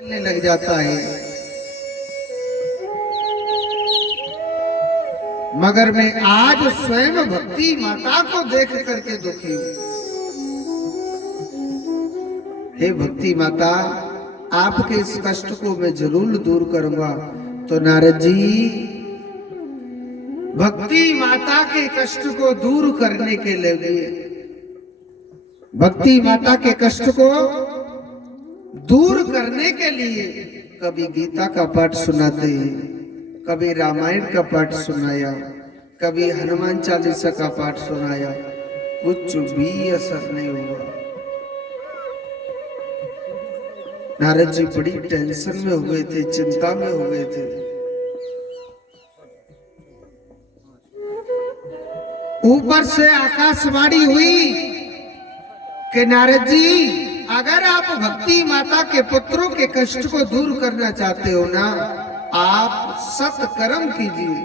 लग जाता है। मगर मैं आज स्वयं भक्ति माता को देख करके दुखी हूं। हे भक्ति माता, आपके इस कष्ट को मैं जरूर दूर करूंगा। तो नारद जी भक्ति माता के कष्ट को दूर करने के लिए, भक्ति माता के कष्ट को दूर करने के लिए कभी गीता का पाठ सुनाते हैं, कभी रामायण का पाठ सुनाया, कभी हनुमान चालीसा का पाठ सुनाया, कुछ भी असर नहीं हुआ। नारद जी बड़ी टेंशन में हो गए थे, चिंता में हो गए थे। ऊपर से आकाशवाणी हुई कि नारद जी, अगर आप भक्ति माता के पुत्रों के कष्ट को दूर करना चाहते हो ना, आप सत्कर्म कीजिए।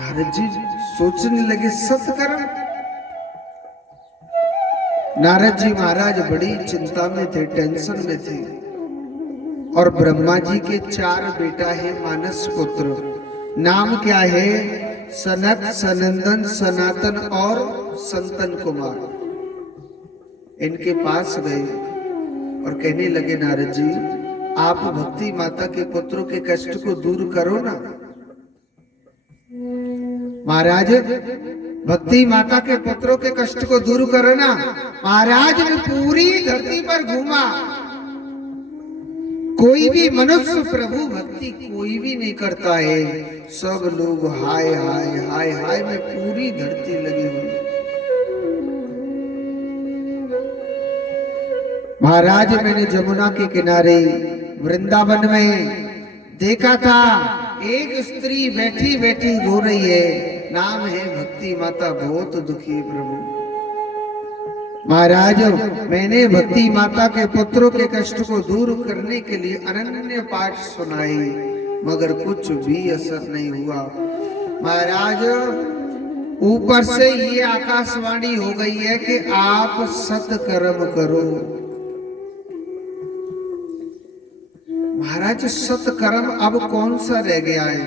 नारद जी सोचने लगे, सत्कर्म। नारद जी महाराज बड़ी चिंता में थे, टेंशन में थे। और ब्रह्मा जी के 4 बेटा है मानस पुत्र। नाम क्या है? सनक, सनंदन, सनातन और संतन कुमार। इनके पास गए और कहने लगे, नारद जी आप भक्ति माता के पुत्रों के कष्ट को दूर करो ना। महाराज भक्ति माता के पुत्रों के कष्ट को दूर करो ना। महाराज ने पूरी धरती पर घूमा, कोई भी मनुष्य प्रभु भक्ति कोई भी नहीं करता है। सब लोग हाय हाय हाय हाय में पूरी धरती लगी हुई। महाराज मैंने जमुना के किनारे वृंदावन में देखा था, एक स्त्री बैठी बैठी रो रही है। नाम है भक्ति माता, बहुत दुखी है प्रभु। महाराज मैंने भक्ति माता के पुत्रों के कष्ट को दूर करने के लिए अनन्य पाठ सुनाए, मगर कुछ भी असर नहीं हुआ। महाराज ऊपर से ये आकाशवाणी हो गई है कि आप सत्कर्म करो। महाराज सत्कर्म अब कौन सा रह गया है?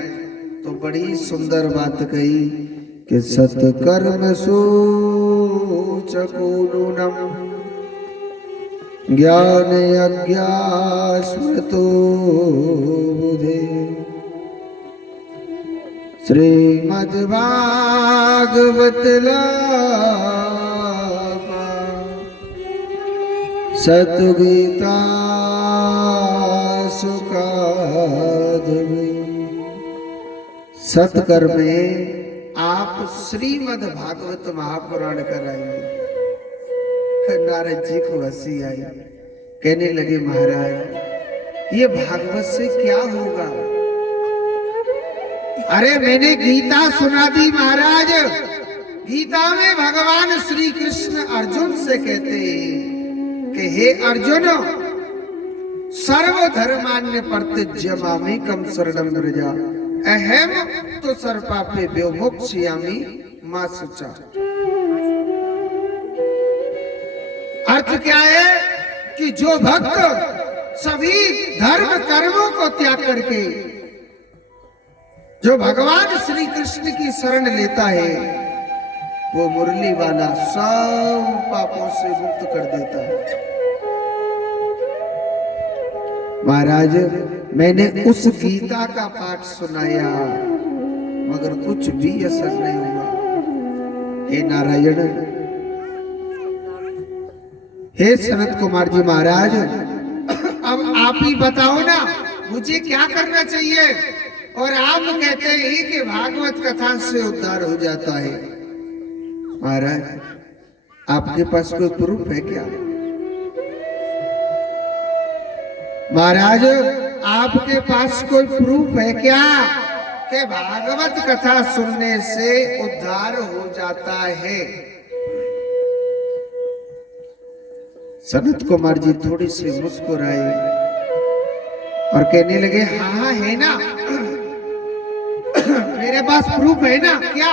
तो बड़ी सुंदर बात कही कि सत्कर्म सोचकूनम ज्ञान यज्ञा स्मृतो बुधे श्रीमद्भागवत सतगीता सत्कर्म में आप श्रीमद् भागवत महापुराण कराएंगे। नारद जी को हंसी आई, कहने लगे महाराज ये भागवत से क्या होगा? अरे मैंने गीता सुना दी महाराज। गीता में भगवान श्री कृष्ण अर्जुन से कहते हैं कि हे अर्जुन, सर्वधर्मान्य परित्यज्यमामेकं शरणं व्रज अहम तो सर्वपापे विमोक्ष्यामि मा शुचा। अर्थ क्या है कि जो भक्त सभी धर्म कर्मों को त्याग करके जो भगवान श्री कृष्ण की शरण लेता है, वो मुरली वाला सब पापों से मुक्त कर देता है। महाराज मैंने उस गीता का पाठ सुनाया, मगर कुछ भी असर नहीं हुआ। हे नारायण, हे सनत कुमार जी महाराज, अब आप ही बताओ ना मुझे क्या करना चाहिए? और आप कहते हैं कि भागवत कथा से उद्धार हो जाता है। महाराज आपके पास कोई प्रूफ है क्या? महाराज आपके पास कोई प्रूफ है क्या कि भागवत कथा सुनने से उद्धार हो जाता है? सनत कुमार जी थोड़ी सी मुस्कुराए और कहने लगे, हाँ है ना, मेरे पास प्रूफ है ना। क्या?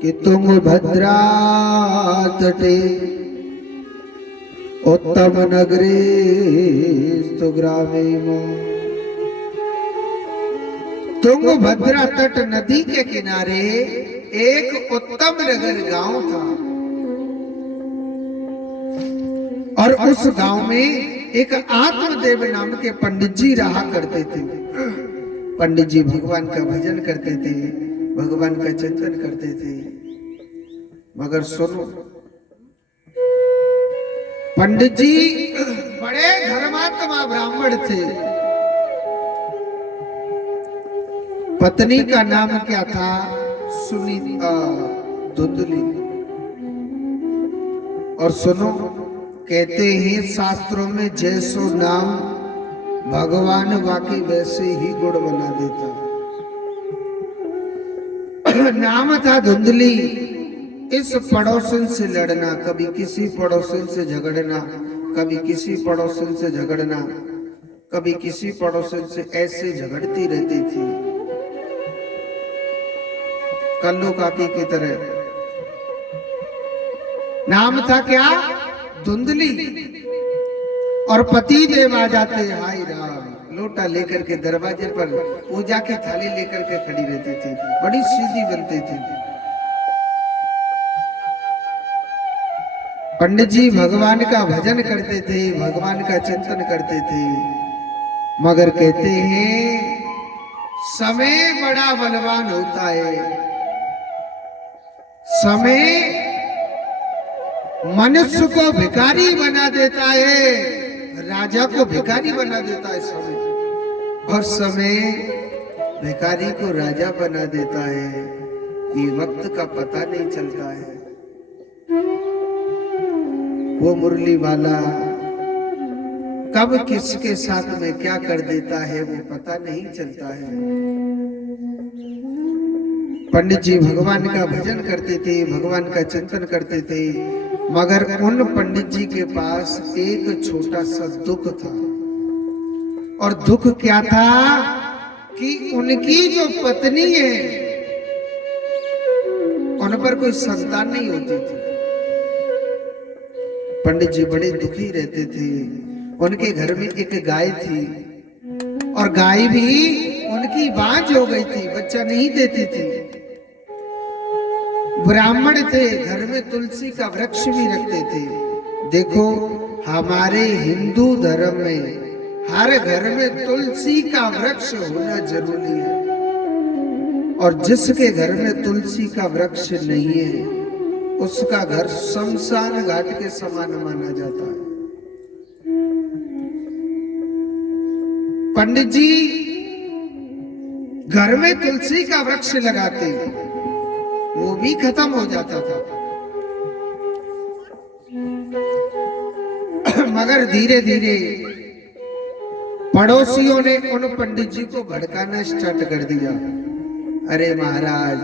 कि तुम भद्रा तटे उत्तम नगरी ग्रामे तुंगभद्रा तट नदी के किनारे एक उत्तम नगर गांव था और उस गांव में एक आत्मदेव नाम के पंडित जी रहा करते थे। पंडित जी भगवान का भजन करते थे, भगवान का चिंतन करते थे। मगर सुनो, पंडित जी बड़े धर्मात्मा ब्राह्मण थे। पत्नी का नाम क्या था? सुनीता धुंधली। और सुनो, कहते हैं शास्त्रों में जैसो नाम भगवान वाकई वैसे ही गुण बना देता। नाम था धुंधली। इस पड़ोसन से लड़ना, कभी किसी पड़ोसन से झगड़ना, कभी किसी पड़ोसन से झगड़ना, कभी किसी पड़ोसन से ऐसे झगड़ती रहती थी कल्लू काकी की तरह। नाम था क्या? धुंधली। और पति देव आ जाते, हाय राम, लोटा लेकर के दरवाजे पर पूजा की थाली लेकर के खड़ी रहती थी, बड़ी सीधी बनती थी। पंडित जी भगवान का भजन करते थे, भगवान का चिंतन करते थे, मगर कहते हैं समय बड़ा बलवान होता है। समय मनुष्य को भिखारी बना देता है, राजा को भिखारी बना देता है समय, और समय भिखारी को राजा बना देता है। ये वक्त का पता नहीं चलता है। वो मुरली वाला कब किसके साथ में क्या कर देता है वो पता नहीं चलता है। पंडित जी भगवान का भजन करते थे, भगवान का चिंतन करते थे, मगर उन पंडित जी के पास एक छोटा सा दुख था। और दुख क्या था कि उनकी जो पत्नी है उन पर कोई संतान नहीं होती थी। पंडित जी बड़े दुखी रहते थे। उनके घर में एक गाय थी और गाय भी उनकी बांझ हो गई थी, बच्चा नहीं देती थी। ब्राह्मण थे, घर में तुलसी का वृक्ष भी रखते थे। देखो, हमारे हिंदू धर्म में हर घर में तुलसी का वृक्ष होना जरूरी है, और जिसके घर में तुलसी का वृक्ष नहीं है उसका घर शमशान घाट के समान माना जाता है। पंडित जी घर में तुलसी का वृक्ष लगाते, वो भी खत्म हो जाता था। मगर धीरे धीरे पड़ोसियों ने उन पंडित जी को भड़काना स्टार्ट कर दिया। अरे महाराज,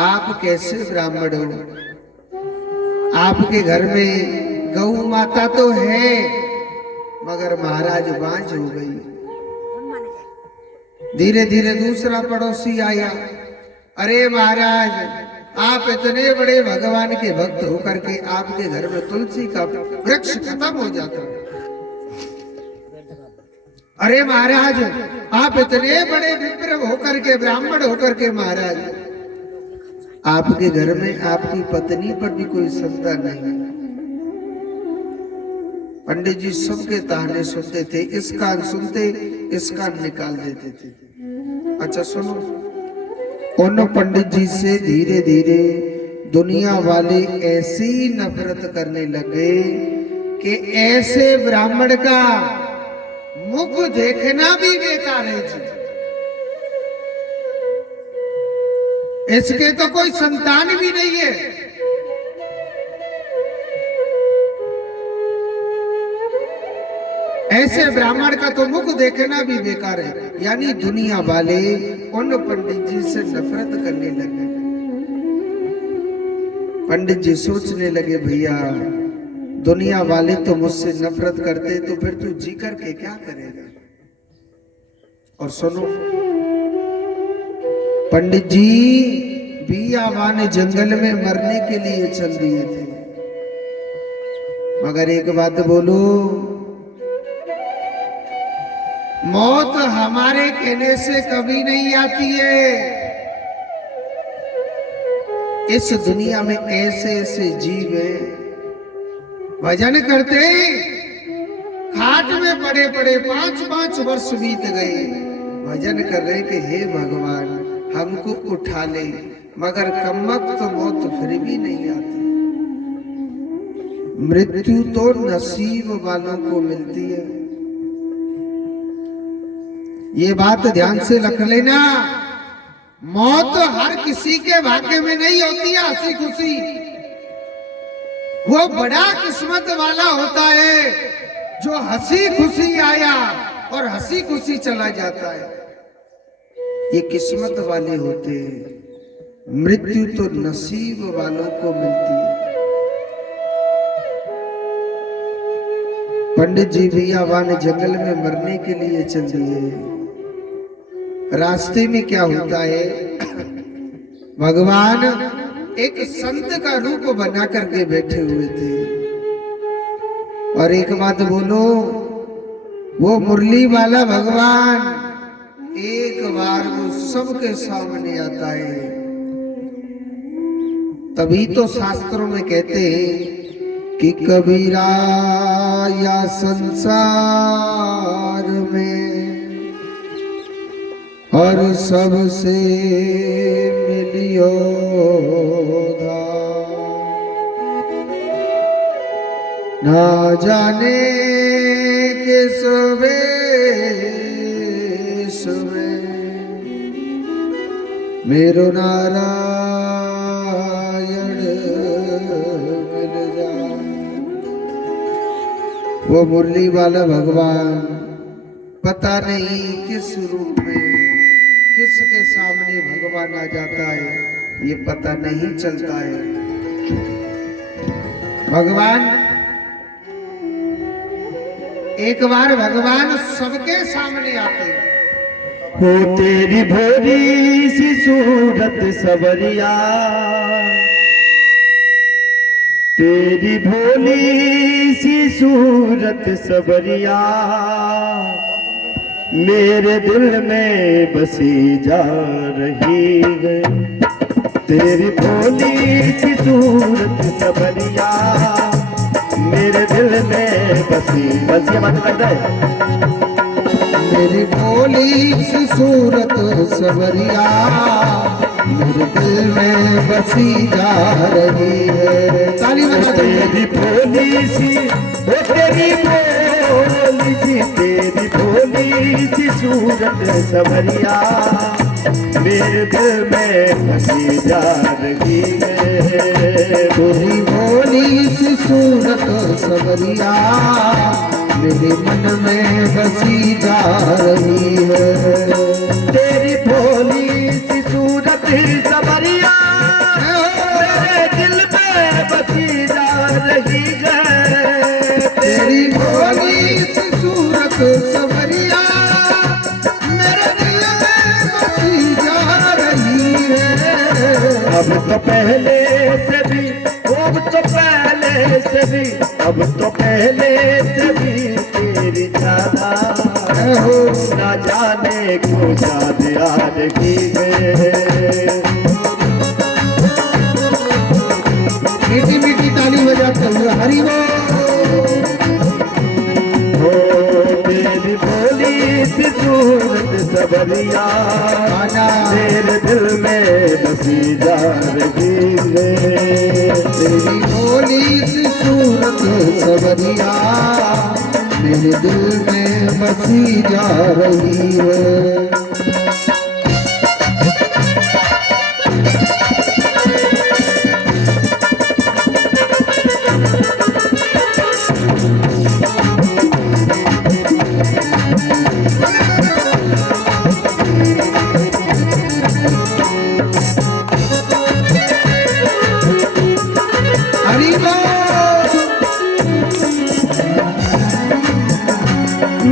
आप कैसे ब्राह्मण हो? आपके घर में गौ माता तो है, मगर महाराज बांझ हो गई। धीरे धीरे दूसरा पड़ोसी आया। अरे महाराज, आप इतने बड़े भगवान के भक्त होकर के आपके घर में तुलसी का वृक्ष खत्म हो जाता है। अरे महाराज, आप इतने बड़े विप्र होकर के, ब्राह्मण होकर के महाराज, आपके घर में आपकी पत्नी पर भी कोई संतान नहीं है। पंडित जी सबके ताने सुनते थे, इस कान सुनते इस कान निकाल देते थे। अच्छा सुनो, उन पंडित जी से धीरे धीरे दुनिया वाले ऐसी नफरत करने लगे कि ऐसे ब्राह्मण का मुख देखना भी बेकार है जी, इसके तो कोई संतान भी नहीं है। ऐसे ब्राह्मण का तो मुख देखना भी बेकार है। यानी दुनिया वाले उन पंडित जी से नफरत करने लगे। पंडित जी सोचने लगे, भैया दुनिया वाले तो मुझसे नफरत करते, तो फिर तू जी करके क्या करेगा? और सुनो, पंडित जी बियावान जंगल में मरने के लिए चल दिए थे, मगर एक बात बोलू, मौत हमारे कहने से कभी नहीं आती है। इस दुनिया में ऐसे ऐसे जीव हैं, भजन करते खाट में पड़े पड़े 5-5 वर्ष बीत गए, भजन कर रहे कि हे भगवान हमको उठा ले, मगर कमबख्त तो मौत फिर भी नहीं आती। मृत्यु तो नसीब वालों को मिलती है, ये बात ध्यान से रख लेना। मौत हर किसी के भाग्य में नहीं होती है हंसी खुशी, वो बड़ा किस्मत वाला होता है जो हंसी खुशी आया और हंसी खुशी चला जाता है, ये किस्मत वाले होते हैं। मृत्यु तो नसीब वालों को मिलती है। पंडित जी भैयावान जंगल में मरने के लिए चल दिए। रास्ते में क्या होता है, भगवान एक संत का रूप बना करके बैठे हुए थे। और एक बात बोलो, वो मुरली वाला भगवान एक बार वो सबके सामने आता है। तभी तो शास्त्रों में कहते हैं कि कबीरा या संसार में हर सबसे मिलियो ना जाने किस वेश में मेरो नारायण मिल जाए। वो मुरली वाला भगवान पता नहीं किस रूप में किसके सामने भगवान आ जाता है, ये पता नहीं चलता है। भगवान एक बार भगवान सबके सामने आते हैं। हो तेरी भोली सी सूरत सबरिया, तेरी भोली सी सूरत सबरिया मेरे दिल में बसी जा रही है। तेरी भोली सी सूरत सबरिया मेरे दिल में बसी बसी बात करता है। मेरी भोली सी सूरत सबरिया मेरे दिल में बसी जा रही है। ताली बजा दो। तेरी भोली सी वो तेरी भोली सी तेरी भोली सी सूरत सबरिया मेरे दिल में बसी जा रही है। तेरी भोली सी सूरत सबरिया मेरे मन में बसी जा रही है। तेरी भोली सी सूरत सबरिया मेरे दिल में बसी जा रही है। तेरी भोली सी सूरत सबरिया मेरे दिल में बसी जा रही है। अब तो पहले से भी अब तो पहले से भी अब तो पहले से भी तेरी ज्यादा हो ना जाने को याद आ रही है। मीठी मीठी ताली बजाते हुए हरि बोल। हो तेरी भोली सी सूरत सबरिया मेरे दिल में बसी जा रही है। तेरी भोली सी सूरत सबरिया मेरे दिल में बसी जा रही है।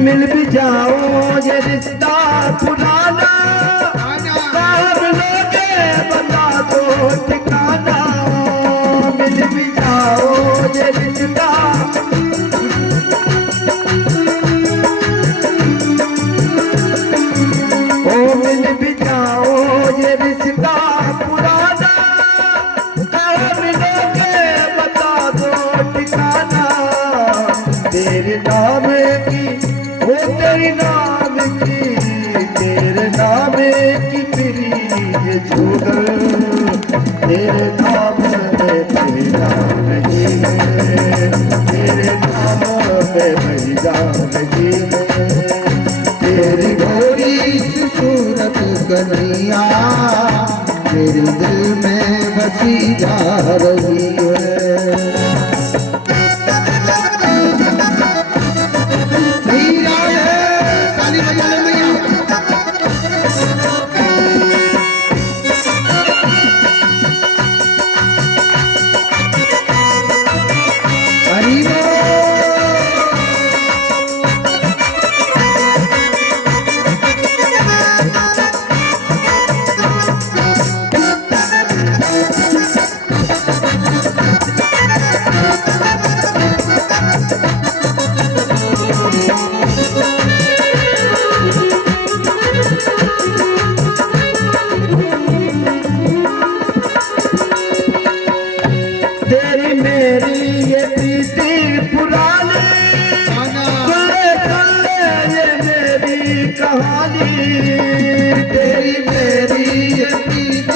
मिल भी जाओ ये रिश्ता पुराना कब लोगे बता दो ठिकाना। मिल भी जाओ ये रिश्ता नाम की, ओ तेरे नाम की, तेरे नाम की प्रिय जुगल, तेरे नाम में पैदा नहीं है, तेरे नाम में पैदा नहीं है, तेरी गोरी सी सूरत कन्हैया मेरे दिल में बसी जा रही है। श्री राधे, ताली बजा लो भैया। हरि बोल। तेरी मेरी ये प्रीति पुरानी, सुन ले ये मेरी कहानी, तेरी मेरी ये प्रीत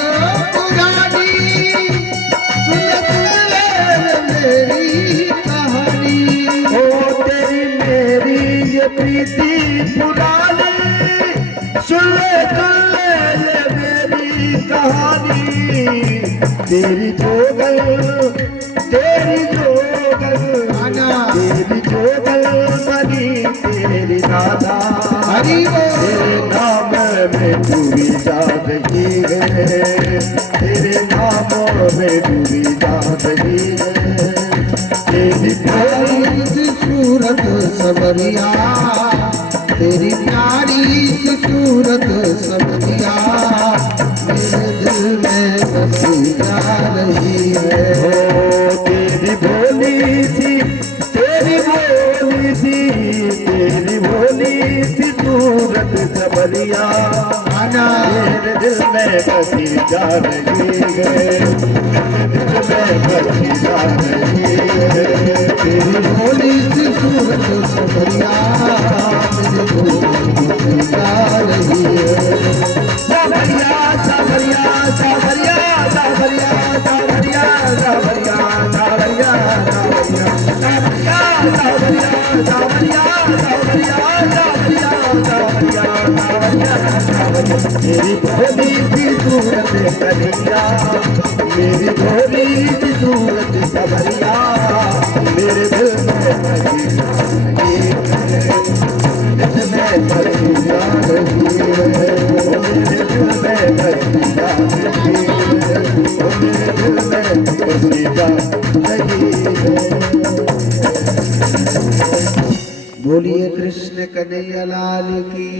पुरानी, सुन ले मेरी कहानी। ओ तेरी मेरी ये प्रीति पुरानी, सुन ले ये मेरी कहानी, तेरी जोगल, तेरी जोगल, तेरी जोगल बनी तेरी राधा, हरि बोल। तेरे नाम में डूबी जा रही है, तेरे नाम में डूबी जा रही है, तेरी प्यारी सी सूरत सबरिया, तेरी प्यारी सी सूरत सबरिया मेरे दिल में बसी जा रही है। हो तेरी भोली सी, तेरी भोली सी, तेरी भोली सी सूरत सबरिया मेरे दिल में बसी जा रही है, मेरे दिल में बसी जा रही है, तेरी भोली सी सूरत सबरिया मेरे दिल में बसी जा रही है। सावरिया सावरिया सावरिया सावरिया सावरिया सावरिया सावरिया सावरिया सावरिया सावरिया सावरिया सावरिया सावरिया सावरिया सावरिया मेरी भोली सी सूरत कन्हैया, मेरी भोली सी सूरत सबरिया मेरे दिल में बसी जा रही है, मेरे दिल में बसी जा रही है, मेरे दिल में बसी जा रही है। बोलिए कृष्ण कन्हैया लाल की।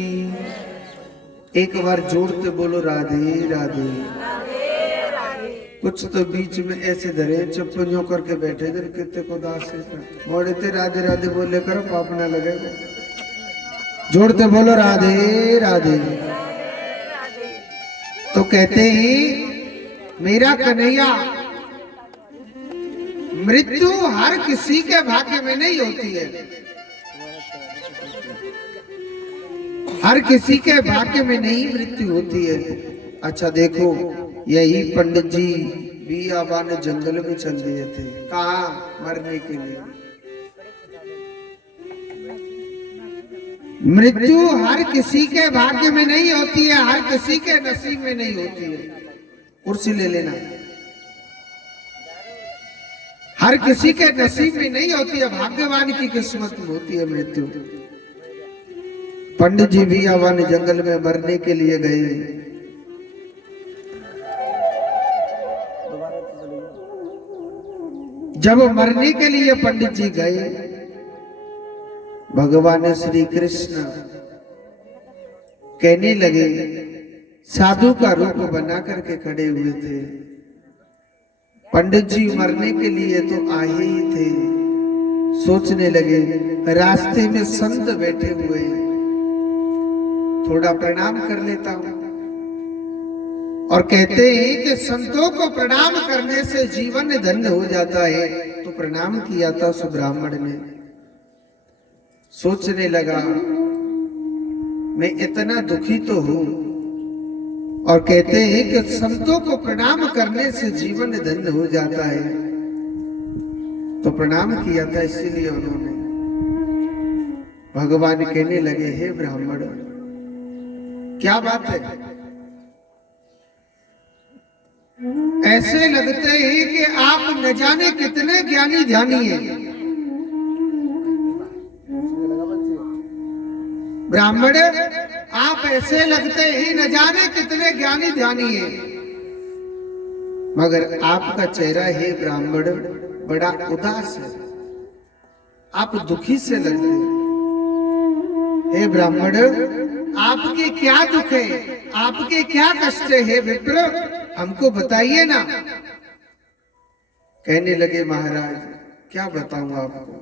एक बार जोड़ते बोलो राधे राधे। कुछ तो बीच में ऐसे धरे चप्पलियों करके बैठे इधर कितने को दास मोड़े थे राधे राधे बोले करो पाप ना लगेगा। जोड़ते बोलो राधे राधे। तो कहते ही मेरा कन्हैया, मृत्यु हर किसी के भाग्य में नहीं होती है, हर किसी के भाग्य में नहीं मृत्यु होती है। अच्छा देखो, यही पंडित जी बियाबान जंगल में चल दिए थे, कहा मरने के लिए। मृत्यु हर किसी के भाग्य में नहीं होती है, हर किसी के नसीब में नहीं होती है। कुर्सी ले लेना। हर किसी के नसीब में नहीं होती है, भाग्यवान की किस्मत में होती है मृत्यु। पंडित जी बियाबान जंगल में मरने के लिए गए। जब मरने के लिए पंडित जी गए, भगवान श्री कृष्ण कहने लगे, साधु का रूप बना करके खड़े हुए थे। पंडित जी मरने के लिए तो आए ही थे, सोचने लगे रास्ते में संत बैठे हुए हैं, थोड़ा प्रणाम कर लेता हूं। और कहते हैं कि संतों को प्रणाम करने से जीवन धन्य हो जाता है। तो प्रणाम किया था उस ब्राह्मण ने। सोचने लगा मैं इतना दुखी तो हूं, और कहते हैं कि संतों को प्रणाम करने से जीवन धन्य हो जाता है, तो प्रणाम किया था। इसीलिए उन्होंने भगवान कहने लगे हे ब्राह्मण, क्या बात है, ऐसे लगते हैं कि आप न जाने कितने ज्ञानी ध्यानी हैं। ब्राह्मण, आप ऐसे लगते हैं न जाने कितने ज्ञानी ध्यानी हैं, मगर आपका चेहरा है ब्राह्मण बड़ा उदास है, आप दुखी से लगते हैं। हे ब्राह्मण, आपके क्या दुख है, आपके क्या कष्ट है विप्र, हमको बताइए ना। कहने लगे महाराज क्या बताऊं आपको,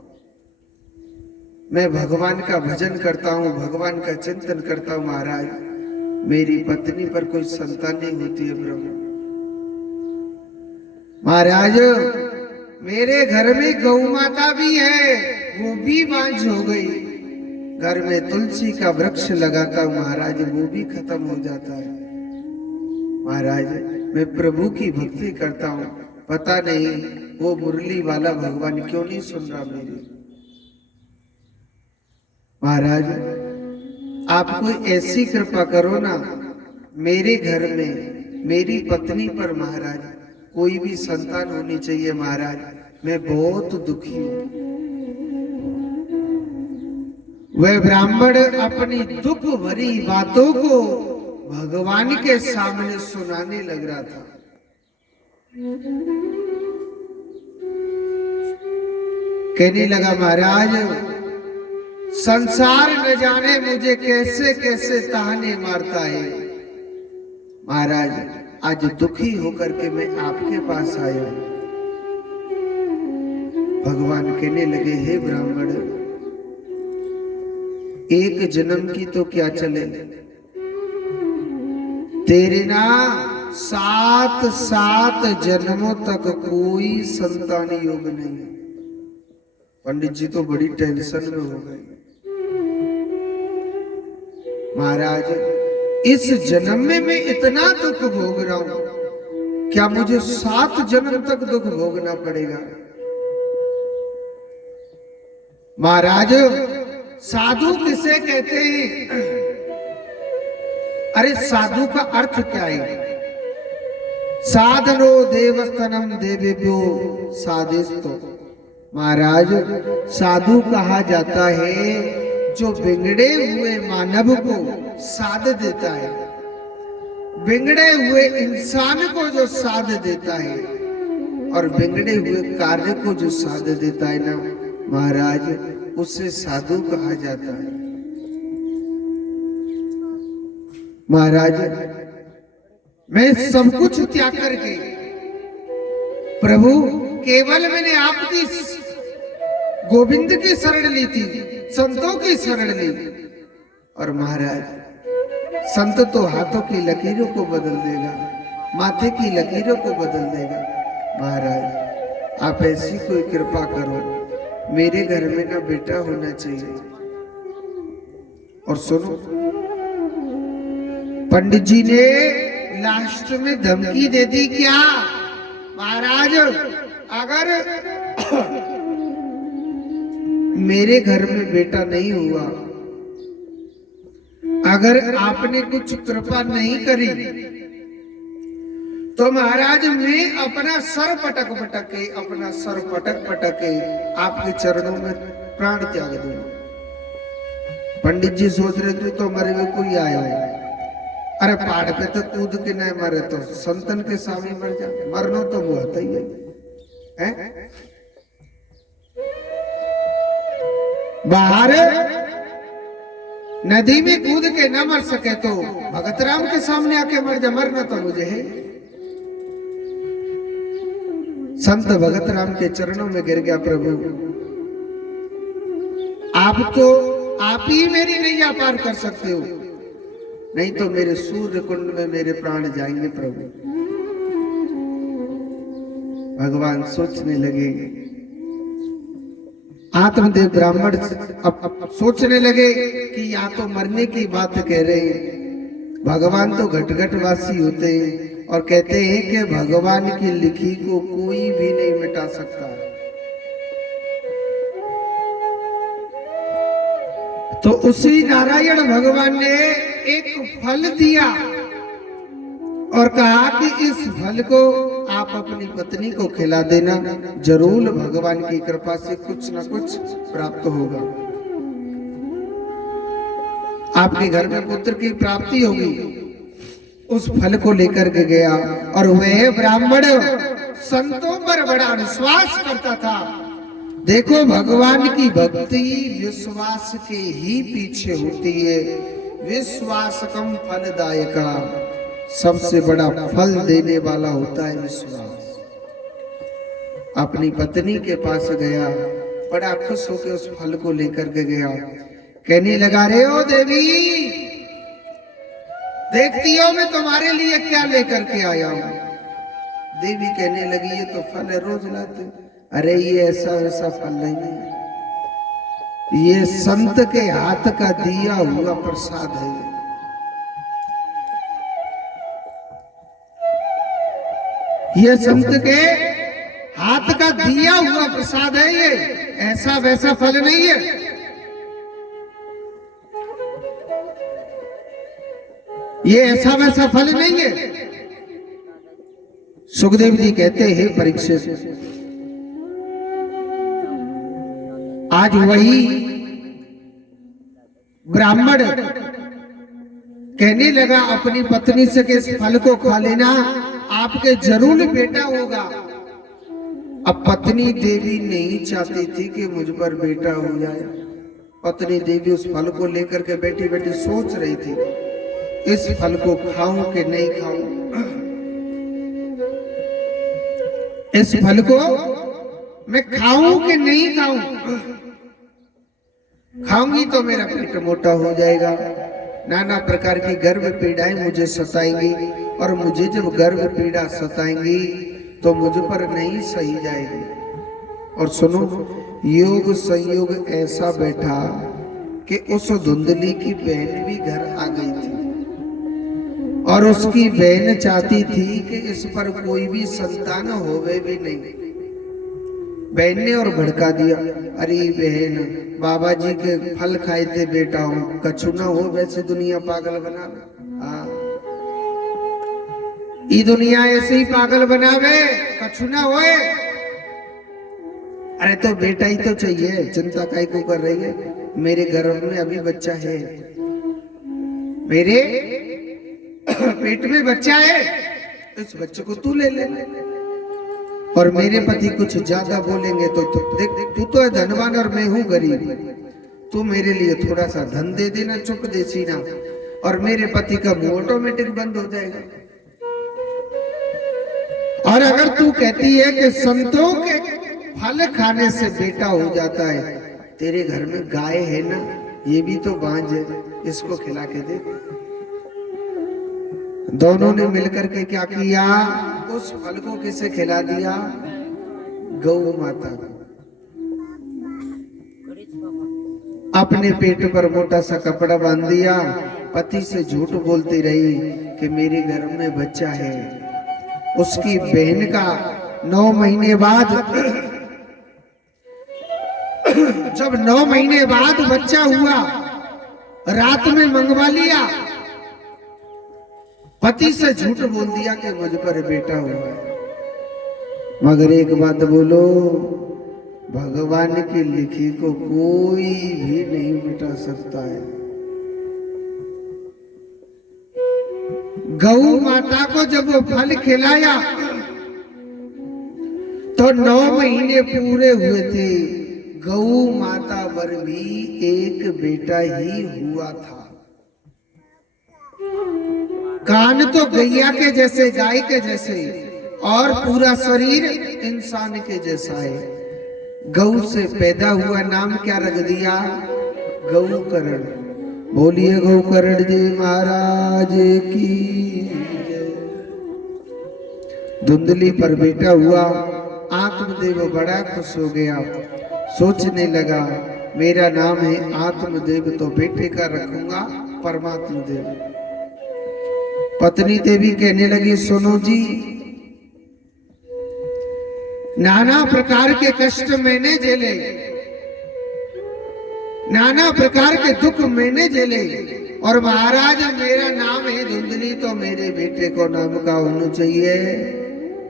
मैं भगवान का भजन करता हूं, भगवान का चिंतन करता हूं महाराज, मेरी पत्नी पर कोई संतान नहीं होती है प्रभु। महाराज मेरे घर में गौ माता भी है, वो भी बांझ हो गई, घर में तुलसी का वृक्ष लगाता हूं महाराज, वो भी खत्म हो जाता है। महाराज मैं प्रभु की भक्ति करता हूं, पता नहीं वो मुरली वाला भगवान क्यों नहीं सुन रहा मेरी। महाराज आप कोई ऐसी कृपा करो ना, मेरे घर में मेरी पत्नी पर महाराज कोई भी संतान होनी चाहिए महाराज, मैं बहुत दुखी हूं। वह ब्राह्मण अपनी दुख भरी बातों को भगवान के सामने सुनाने लग रहा था। कहने लगा महाराज संसार न जाने मुझे कैसे कैसे ताने मारता है, महाराज आज दुखी होकर के मैं आपके पास आया हूं। भगवान कहने लगे हे ब्राह्मण, एक जन्म की तो क्या चले, तेरे ना 7 जन्मों तक कोई संतान योग नहीं। पंडित जी तो बड़ी टेंशन में हो गए। महाराज इस जन्म में मैं इतना दुख भोग रहा हूं, क्या मुझे 7 जन्म तक दुख भोगना पड़ेगा? महाराज साधु किसे कहते हैं? अरे साधु का अर्थ क्या है? साधनो देवस्थानम देवेभ्यो साधिस्तो। महाराज साधु कहा जाता है जो बिगड़े हुए मानव को साध देता है, बिगड़े हुए इंसान को जो साध देता है और बिगड़े हुए कार्य को जो साध देता है ना महाराज, उसे साधु कहा जाता है। महाराज मैं सब कुछ त्याग करके प्रभु केवल मैंने आपकी गोविंद की शरण ली थी, संतों की शरण ली, और महाराज संत तो हाथों की लकीरों को बदल देगा, माथे की लकीरों को बदल देगा। महाराज आप ऐसी कोई कृपा करो, मेरे घर में ना बेटा होना चाहिए। और सुनो, पंडित जी ने लास्ट में धमकी दे दी क्या? महाराज अगर मेरे घर में बेटा नहीं हुआ, अगर आपने कुछ कृपा नहीं करी, तो महाराज मैं अपना सर पटक पटक के, अपना सर पटक पटक के आपके चरणों में प्राण त्याग दूंगा। पंडित जी सोच रहे थे तो मरे हुए कोई आया है, अरे पहाड़ पे तो कूद के नहीं मरे तो संतन के सामने मर जा, मरना तो वो आता ही है? बाहर नदी में कूद के न मर सके तो भगत राम के सामने आके मर जा, मरना तो मुझे है। संत भगत राम के चरणों में गिर गया, प्रभु आप ही मेरी नैया पार कर सकते हो, नहीं तो मेरे सूर्य कुंड में मेरे प्राण जाएंगे। प्रभु भगवान सोचने लगे आत्मदेव ब्राह्मण अब सोचने लगे कि या तो मरने की बात कह रहे हैं, भगवान तो घट घट वासी होते हैं और कहते हैं कि भगवान की लिखी को कोई भी नहीं मिटा सकता। तो उसी नारायण भगवान ने एक फल दिया और कहा कि इस फल को आप अपनी पत्नी को खिला देना, जरूर भगवान की कृपा से कुछ न कुछ प्राप्त होगा, आपके घर में पुत्र की प्राप्ति होगी। उस फल को लेकर के गया और वह ब्राह्मण संतों पर बड़ा विश्वास करता था। देखो, भगवान की भक्ति विश्वास के ही पीछे होती है। विश्वास कम फलदायका, सबसे बड़ा फल देने वाला होता है विश्वास। अपनी पत्नी के पास गया, बड़ा खुश होकर उस फल को लेकर के गया, कहने लगा, रे ओ देवी, देखती हो मैं तुम्हारे लिए क्या लेकर के आया हूं। देवी कहने लगी, ये तो फल है, रोज लाते। अरे ये ऐसा वैसा फल नहीं है, ये संत के हाथ का दिया हुआ प्रसाद है। ये संत के हाथ का दिया हुआ प्रसाद है, ये ऐसा वैसा फल नहीं है। ये ऐसा वैसा फल नहीं है। सुखदेव जी कहते हैं, परीक्षित, आज वही ब्राह्मण कहने लगा अपनी पत्नी से कि इस फल को खा लेना, आपके जरूर बेटा होगा। अब पत्नी देवी नहीं चाहती थी कि मुझ पर बेटा हो जाए। पत्नी देवी उस फल को लेकर के बैठी बैठी सोच रही थी, इस फल को खाऊं कि नहीं खाऊं, इस फल को मैं खाऊं कि नहीं खाऊं। खाऊंगी तो मेरा पेट मोटा हो जाएगा, नाना प्रकार की गर्भ पीड़ाएं मुझे सताएंगी, और मुझे जब गर्भ पीड़ा सताएंगी तो मुझ पर नहीं सही जाएगी। और सुनो, योग संयोग ऐसा बैठा कि उस धुंधली की बहन भी घर आ गई थी, और उसकी बहन चाहती थी कि इस पर कोई भी संतान होवे भी नहीं। बहन ने और भड़का दिया, अरे बहन, बाबा जी के फल खाए थे बेटा हो, कछु ना हो, वैसे दुनिया पागल बनावे। हाँ, ये दुनिया ऐसे ही पागल बनावे, कछु ना होए। अरे तो बेटा ही तो चाहिए, चिंता काहे को कर रही है, मेरे गर्भ में अभी बच्चा है, मेरे पेट में बच्चा है, इस बच्चे को तू ले ले। और मेरे पति कुछ ज्यादा बोलेंगे तो देख, तू तो है धनवान और मैं हूं गरीब, तू मेरे लिए थोड़ा सा धन दे देना, चुप देसी ना, और मेरे पति का मुंह ऑटोमेटिक बंद हो जाएगा। और अगर तू कहती है कि संतों के फल खाने से बेटा हो जाता है, तेरे घर में गाय है ना, ये भी तो बांझ है, इसको खिला के दे। दोनों ने मिलकर के क्या किया, उस फल को किसे खिला दिया, गौ माता को। अपने पेट पर मोटा सा कपड़ा बांध दिया, पति से झूठ बोलती रही कि मेरे घर में बच्चा है। उसकी बहन का 9 महीने बाद जब 9 महीने बाद बच्चा हुआ, रात में मंगवा लिया, पति से झूठ बोल दिया कि मुझ पर बेटा हुआ है। मगर एक बात बोलो, भगवान की लिखी को कोई भी नहीं मिटा सकता है। गौ माता को जब वो फल खिलाया तो 9 महीने पूरे हुए थे, गौ माता पर भी एक बेटा ही हुआ था। कान तो गैया के जैसे, गाय के जैसे, और पूरा शरीर इंसान के जैसा है। गौ से पैदा हुआ, नाम क्या रख दिया, गौकर्ण। बोलिए गौकर्ण जी महाराज की जय। धुंधली पर बेटा हुआ, आत्मदेव बड़ा खुश हो गया। सोचने लगा मेरा नाम है आत्मदेव, तो बेटे का रखूंगा परमात्मा देव। पत्नी देवी कहने लगी सुनो जी, नाना प्रकार के कष्ट मैंने झेले, नाना प्रकार के दुख मैंने झेले, और महाराज मेरा नाम है धुंधली, तो मेरे बेटे को नाम का होना चाहिए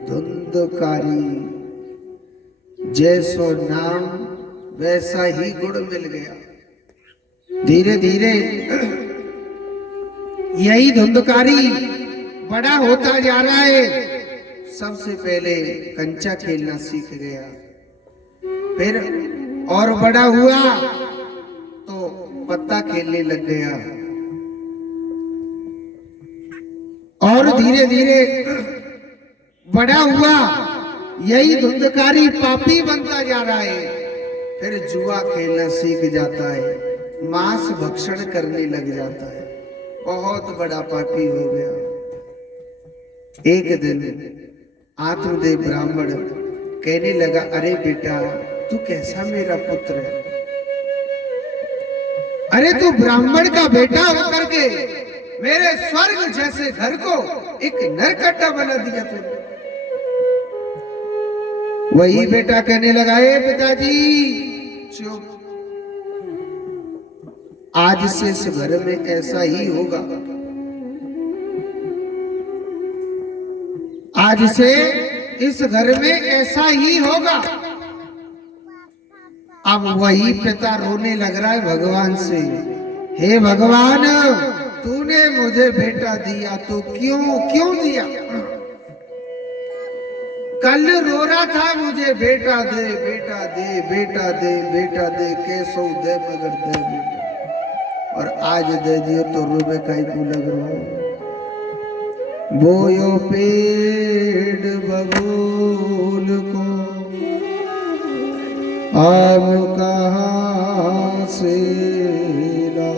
धुंधकारी। जैसो नाम वैसा ही गुण मिल गया। धीरे धीरे यही धुंधकारी बड़ा होता जा रहा है। सबसे पहले कंचा खेलना सीख गया, फिर और बड़ा हुआ तो पत्ता खेलने लग गया, और धीरे धीरे बड़ा हुआ यही धुंधकारी पापी बनता जा रहा है। फिर जुआ खेलना सीख जाता है, मांस भक्षण करने लग जाता है, बहुत बड़ा पापी हो गया। एक दिन आत्मदेव ब्राह्मण कहने लगा अरे बेटा तू कैसा मेरा पुत्र है, अरे तू ब्राह्मण का बेटा होकर के मेरे स्वर्ग जैसे घर को एक नरकट्टा बना दिया तूने। वही बेटा कहने लगा ए पिताजी चुप, आज से इस घर में ऐसा ही होगा, आज से इस घर में ऐसा ही होगा। अब वही पिता रोने लग रहा है भगवान से, हे भगवान तूने मुझे बेटा दिया तो क्यों दिया? कल रो रहा था मुझे बेटा दे बेटा दे बेटा दे बेटा दे, कैसो दे मगर दे बेटा, और आज दे दियो तो रोबे काई को लग रहा। बोयो पेड़ बबूल को आम कहाँ से ला।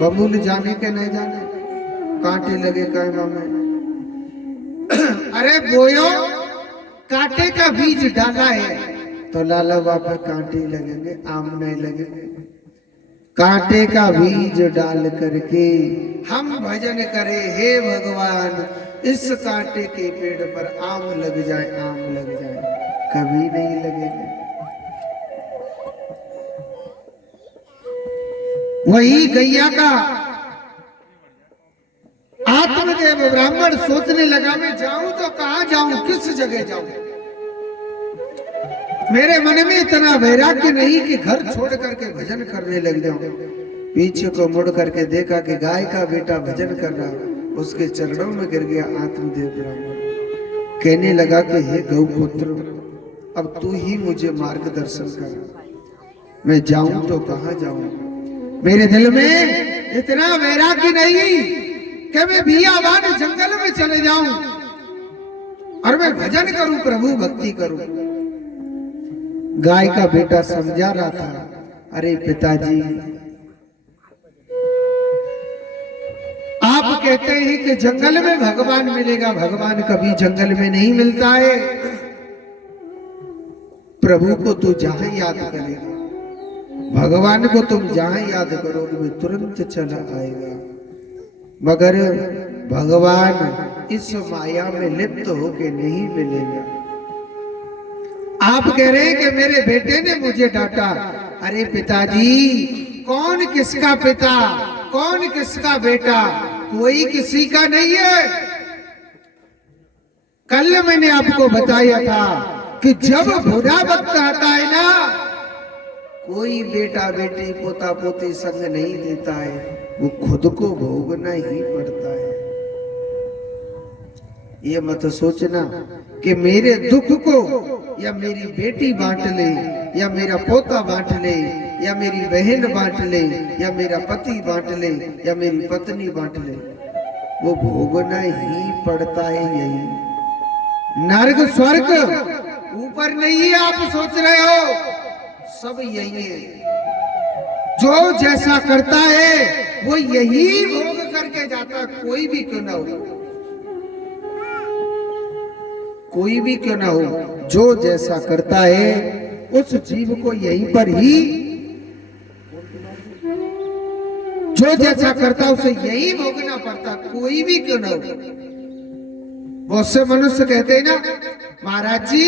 बबूल जाने के नहीं जाने, कांटे लगे कायमा में। अरे बोयो कांटे का बीज डाला है तो लाला बाबा कांटे लगेंगे, आम नहीं लगेंगे। कांटे का बीज डाल करके हम भजन करें, हे भगवान इस कांटे के पेड़ पर आम लग जाए, आम लग जाए, कभी नहीं लगेंगे। वही गैया का आत्मदेव ब्राह्मण सोचने लगा मैं जाऊं तो कहां जाऊं, किस जगह जाऊं? मेरे मन में इतना वैराग्य नहीं कि घर छोड़ करके भजन करने लग जाऊं। पीछे को मुड़ करके देखा कि गाय का बेटा भजन कर रहा, उसके चरणों में गिर गया। आत्मदेव ब्राह्मण कहने लगा कि हे गौपुत्र अब तू ही मुझे मार्गदर्शन कर, मैं जाऊं तो कहां जाऊं? मेरे दिल में इतना वैराग्य नहीं कि मैं बियाबान जंगल में चले जाऊं और मैं भजन करूं, प्रभु भक्ति करूं। गाय का बेटा समझा रहा था अरे पिताजी आप कहते हैं कि जंगल में भगवान मिलेगा, भगवान कभी जंगल में नहीं मिलता है। प्रभु को तू जहां याद करेगा, भगवान को तुम जहां याद करोगे वो तुरंत चला आएगा, मगर भगवान इस माया में लिप्त होके नहीं मिलेगा। आप कह रहे हैं कि मेरे बेटे ने मुझे डांटा। अरे पिताजी कौन किसका पिता, कौन किसका बेटा, कोई किसी का नहीं है। कल मैंने आपको बताया था कि जब बुरा वक्त आता है ना, कोई बेटा बेटी पोता पोती संग नहीं देता है, वो खुद को भोगना ही पड़ता है। ये मत सोचना कि मेरे दुख को या मेरी बेटी बांट ले, या मेरा पोता बांट ले, या मेरी बहन बांट ले, या मेरा पति बांट ले, या मेरी पत्नी बांट ले, वो भोगना ही पड़ता है। यही नर्क स्वर्ग ऊपर नहीं है आप सोच रहे हो, सब यही है। जो जैसा करता है वो यही भोग करके जाता, कोई भी क्यों ना हो, कोई भी क्यों ना हो, जो जैसा करता है उस जीव को यहीं पर ही जो जैसा करता उसे यही भोगना पड़ता, कोई भी क्यों ना हो। बहुत से मनुष्य कहते हैं ना महाराज जी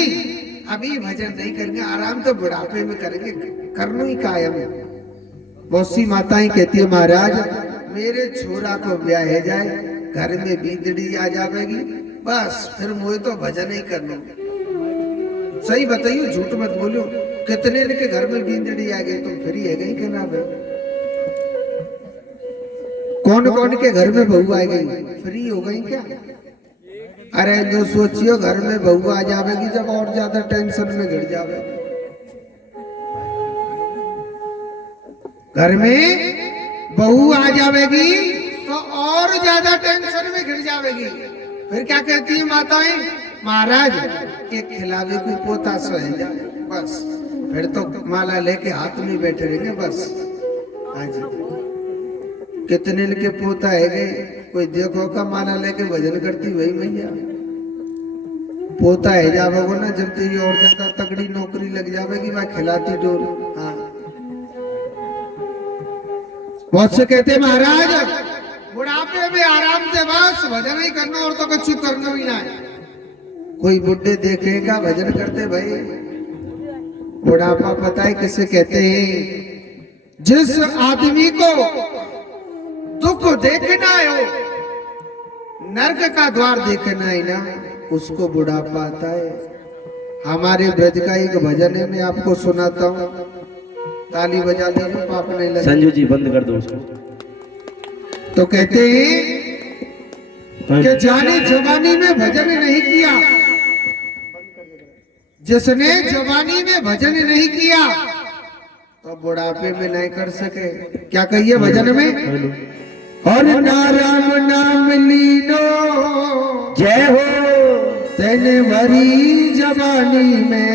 अभी भजन नहीं करेंगे, आराम तो बुढ़ापे में करेंगे, करनो ही कायम है। बहुत सी माताएं कहती है महाराज मेरे छोरा को ब्याह है जाए, घर में बीदड़ी आ जाएगी, बस फिर मुझे तो भजन ही करना। सही बताइयो, झूठ मत बोलो। कितने के घर में बीदड़ी आ गई, तुम फ्री है गई क्या ना भाई? कौन कौन के घर में बहू आ गई, फ्री हो गई क्या? अरे जो सोचियो घर में बहू आ जाएगी जब और ज्यादा टेंशन में गिर जाएगी। घर में बहू आ जाएगी तो और ज्यादा टेंशन में गिर जाएगी। फिर क्या कहती है माताएं, महाराज एक खिलावे को पोता सह जाए, बस फिर तो माला लेके हाथ में बैठे रहेंगे बस। हाँ जी, कितने के पोता है गए, कोई देखो का माला लेके भजन करती वही मैया पोता है जावेगो ना, जब तेरी और ज्यादा तगड़ी नौकरी लग जाएगी वह खिलाती डोर। हाँ बहुत से कहते महाराज बुढ़ापे में आराम से बस भजन ही करना और तो कुछ करना ही ना है। कोई बुढ़े देखेगा भजन करते भाई। बुढ़ापा पता है किसे कहते हैं? जिस आदमी को दुख देखना हो, नरक का द्वार देखना है ना, उसको बुढ़ापा आता है। हमारे ब्रज का एक भजन है, मैं आपको सुनाता हूँ, ताली बजा दीजिए, पाप नहीं लगे। संजू जी बंद कर दो उसको। तो कहते हैं कि जाने जवानी में भजन नहीं किया, जिसने जवानी में भजन नहीं किया तो बुढ़ापे में नहीं कर सके। क्या कहिए भजन में? और नाराम नाम लीनो जय हो तेने भरी जवानी में,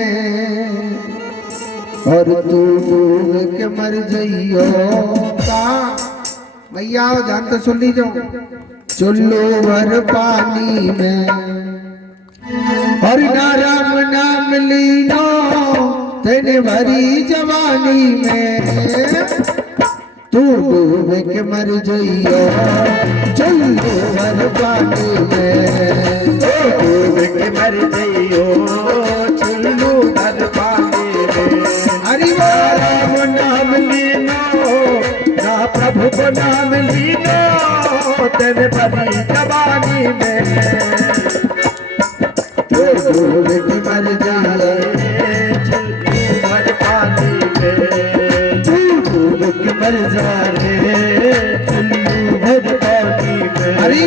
और तू डूब के मर जइयो का। भैया ध्यान तो सुन लीजिए, चुल्लू भर पानी में। और नाराम नाम लीनो तेने भरी जवानी में, तू डूब के मर जइयो चुल्लू भर पानी में। डूब के मर जइयो चुल्लू भर पानी में। हरि राम नाम लीनो ना प्रभु को नाम लीनो तेरे भरी जवानी में। तू डूब के मर जइयो चुल्लू भर पानी में। तू डूब के मर जा रे चुल्लू भर पानी में। हरि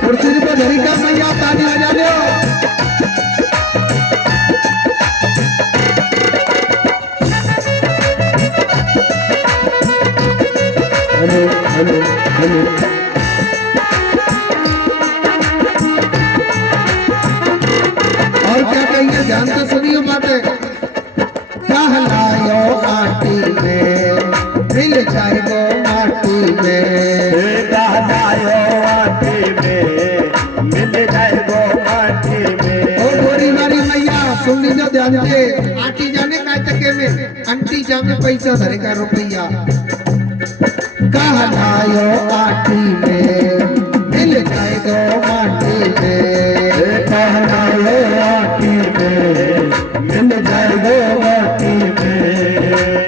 कुर्सी पे धरी का मैया ताली बजा लो। हेलो हेलो हेलो और क्या कहिए, ध्यान से सुनिए बातें। कहलायो आटी में मिल जाएगो माटी में। कहलायो आटी में मिल जाएगो माटी में। ओ गोरी मारी मैया सुन लीजिए ध्यान से। आटी जाने का चक्के में अंटी जामे पैसा धरेगा रुपया। कहलायो आटी में मिल जाएगो माटी में। कहलायो आटी में मिल जाएगो माटी में।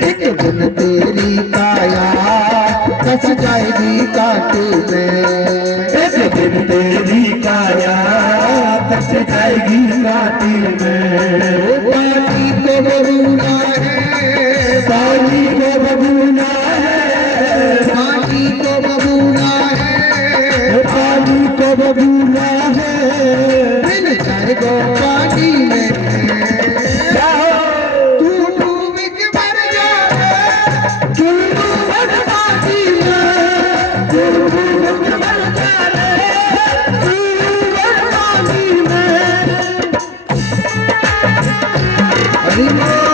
एक दिन तेरी काया कस जाएगी काटी में। एक दिन तेरी काया कस जाएगी काटी में। पानी को बबूला है, पानी को बबूला है, पानी को बबूला है, पानी को बबूला है। मिल जाएगो पानी में। तू डूब के मर जा चुल्लू भर पानी में। तू डूब के मर जा रे चुल्लू भर पानी में। हरि बोल।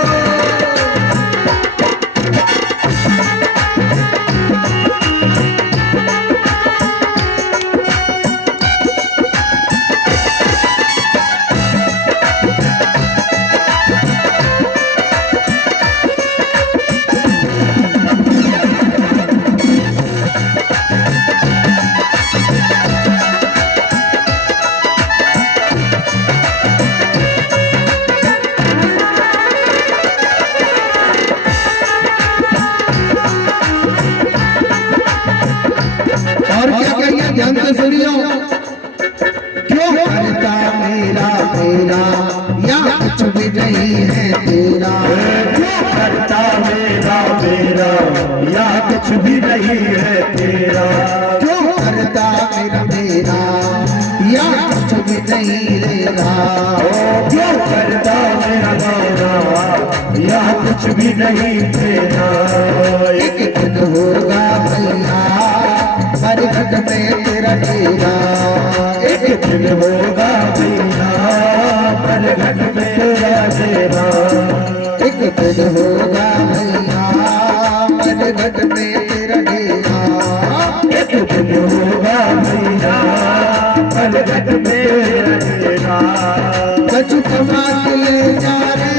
तेरा, क्यों करता मेरा मेरा, या कुछ भी नहीं है तेरा। क्यों करता मेरा या कुछ भी नहीं तेरा, क्यों करता मेरा मेरा, या कुछ भी नहीं तेरा। एक दिन होगा भैया मरघट में तेरा डेरा, एक दिन होगा भैया मरघट में तेरा डेरा। एक दिन होगा भैया मरघट में तेरा डेरा, एक दिन होगा भैया मरघट में तेरा डेरा। कछु कमा के ले जा रे,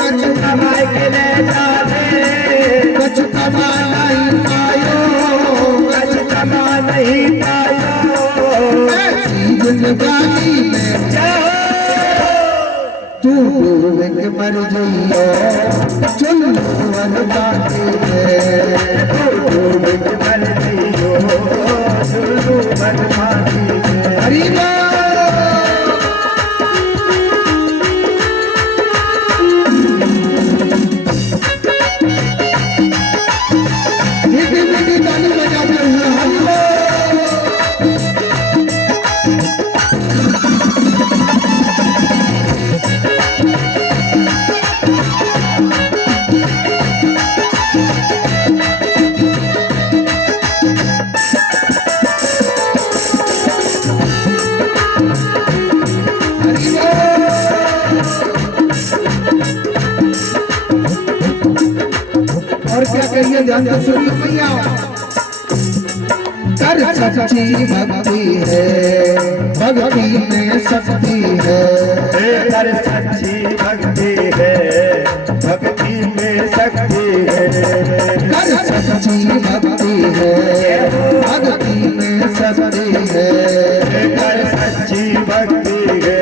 कछु कमा के ले जा रे, कछु कमा नहीं पायो, कछु कमा नहीं पायो। ऐसी जिंदगानी में तू डूब के मर जइयो, चुल्लू बाटे है, तू डूब के मर जइयो, चुल्लू बाटे है। हरि बोल। मीठी मीठी ताली बजाते हुए हरि बोल। और क्या कहिए ध्यान से सुनिए भैया, कर सच्ची भक्ति है, भक्ति में शक्ति है, कर सच्ची भक्ति है, भक्ति में शक्ति है। कर सच्ची भक्ति है, भक्ति में शक्ति है, कर सच्ची भक्ति है,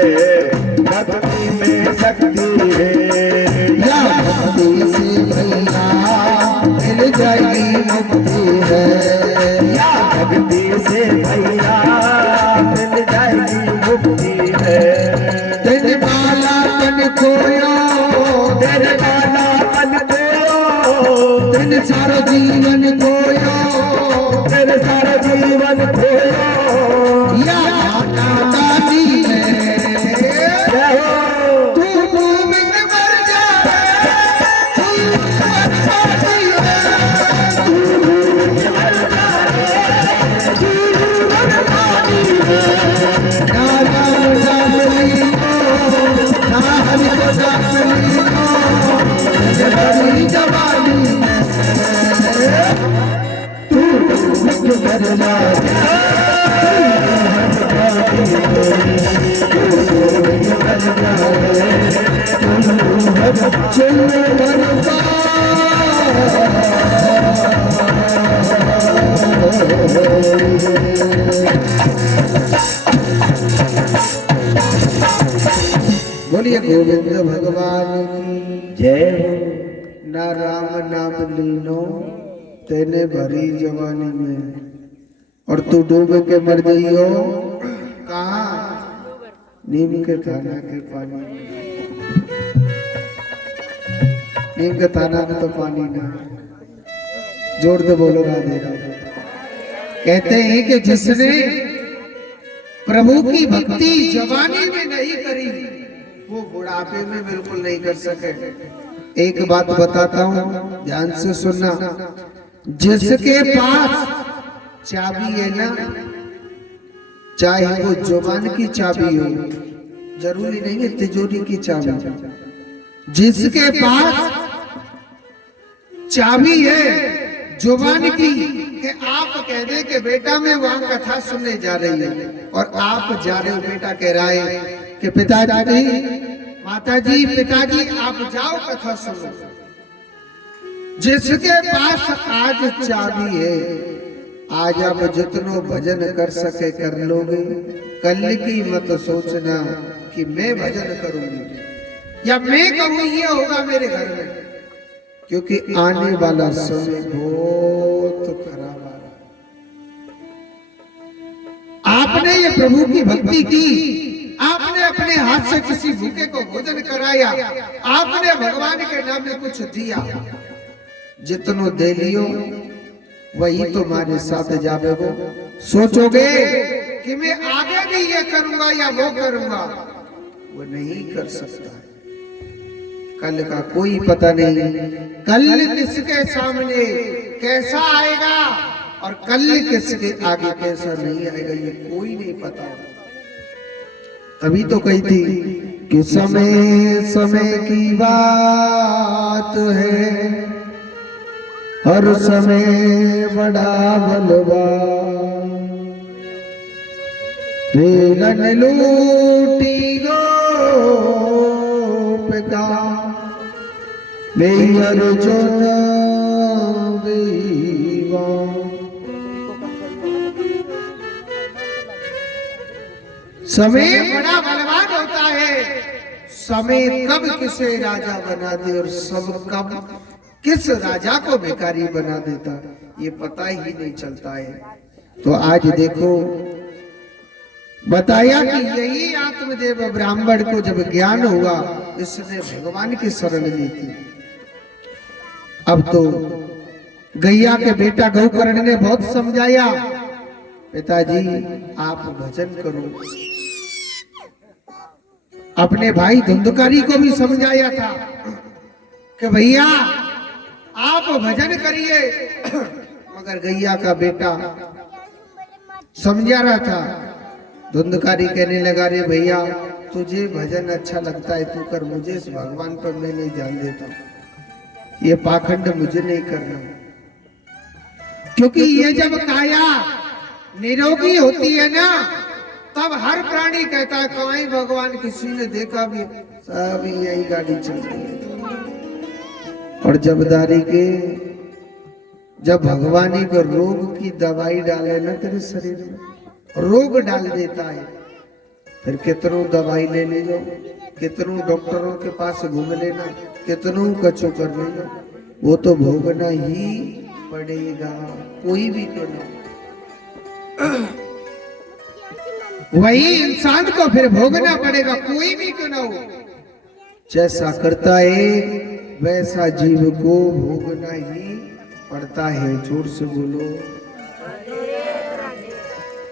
भक्ति में शक्ति है। या भक्ति से भैया मिल जाएगी मुक्ति है, या भक्ति से भैया मिल जाएगी मुक्ति है। तेरे माला तन खोयो, तेरे माला पन खोयो, तेरे सारा जीवन खोयो, तेरे सारा जीवन खोयो। या माता दादी है, जय हो तू डूब के मर जा, तू मर पाती है, तू डूब के मर जा, तू मर पाती है। ना राम राम ली को, ना हरि को जाप ली को, जवानी जवानी में तू डूब के मर जा। बोलिए गोविंद भगवान की जय हो। ना राम नाम लीनो तेने भरी जवानी में, और तू डूब के मर जाइयो कहाँ, नीम के थाना के पानी में। नीम के थाना में तो पानी ना, जोर दे बोलो राधे राधे। कहते हैं कि जिसने प्रभु की भक्ति जवानी में नहीं करी वो बुढ़ापे में बिल्कुल नहीं कर सके। एक बात बताता हूँ, ध्यान से सुनना, जिसके पास चाबी है ना, चाहे वो जुबान की चाबी हो, जरूरी नहीं है तिजोरी की चाबी, जिसके पास चाबी है जुबान की, कि आप कह दे कि बेटा मैं वहां कथा सुनने जा रही हूँ, और आप जा रहे हो, बेटा कह रहा है कि पिताजी, माताजी, पिताजी आप जाओ कथा सुनो। जिसके पास आज चाबी है, आज आप जितनो भजन कर सके कर लोगे, कल की मत सोचना कि मैं भजन करूंगी या मैं करूँ ये होगा मेरे घर में, क्योंकि आने वाला समय बहुत खराब आ रहा है। आपने ये प्रभु की भक्ति की आपने अपने हाथ से किसी भूखे को भोजन कराया, आपने भगवान के नाम में कुछ दिया, जितनो दे लियो वही तुम्हारे साथ जावेगो। सोचोगे कि मैं आगे भी ये करूंगा या वो करूंगा, वो नहीं कर सकता। कल का कोई पता नहीं, कल किसके सामने कैसा आएगा और कल किसके आगे कैसा नहीं आएगा, ये कोई नहीं पता। तभी तो कही थी कि समय समय की बात है, हर समय बड़ा बलवान, बेलन लूटी गोपिका बेई अर्जुन बेईमान। समय बड़ा बलवान होता है, समय कब किसे राजा बना दे और सब कब किस राजा को भिखारी बना देता, ये पता ही नहीं चलता है। तो आज देखो बताया कि यही आत्मदेव ब्राह्मण को जब ज्ञान हुआ, इसने भगवान की शरण ली थी। अब तो गैया के बेटा गौकर्ण ने बहुत समझाया, पिताजी आप भजन करो। अपने भाई धुंधकारी को भी समझाया था कि भैया आप भजन करिए, मगर गैया का बेटा समझा रहा था। धुंधकारी कहने लगा, रे भैया तुझे भजन अच्छा लगता है तू कर, मुझे इस भगवान पर मैं नहीं ध्यान देता, ये पाखंड मुझे नहीं करना। क्योंकि ये जब काया निरोगी होती है ना, तब हर प्राणी कहता है कहीं भगवान किसी ने देखा भी, सब यही गाड़ी चल रही है। और जब भगवान एक रोग की दवाई डाले ना तेरे शरीर में, रोग डाल देता है, फिर कितनों दवाई ले ले जाओ, कितनों डॉक्टरों के पास घूम लेना, कितनों कचो कर ले जाओ, वो तो भोगना ही पड़ेगा, कोई भी करना। वही इंसान को फिर भोगना पड़ेगा, कोई भी क्यों ना हो। जैसा करता है वैसा जीव को भोगना ही पड़ता है। जोर से बोलो,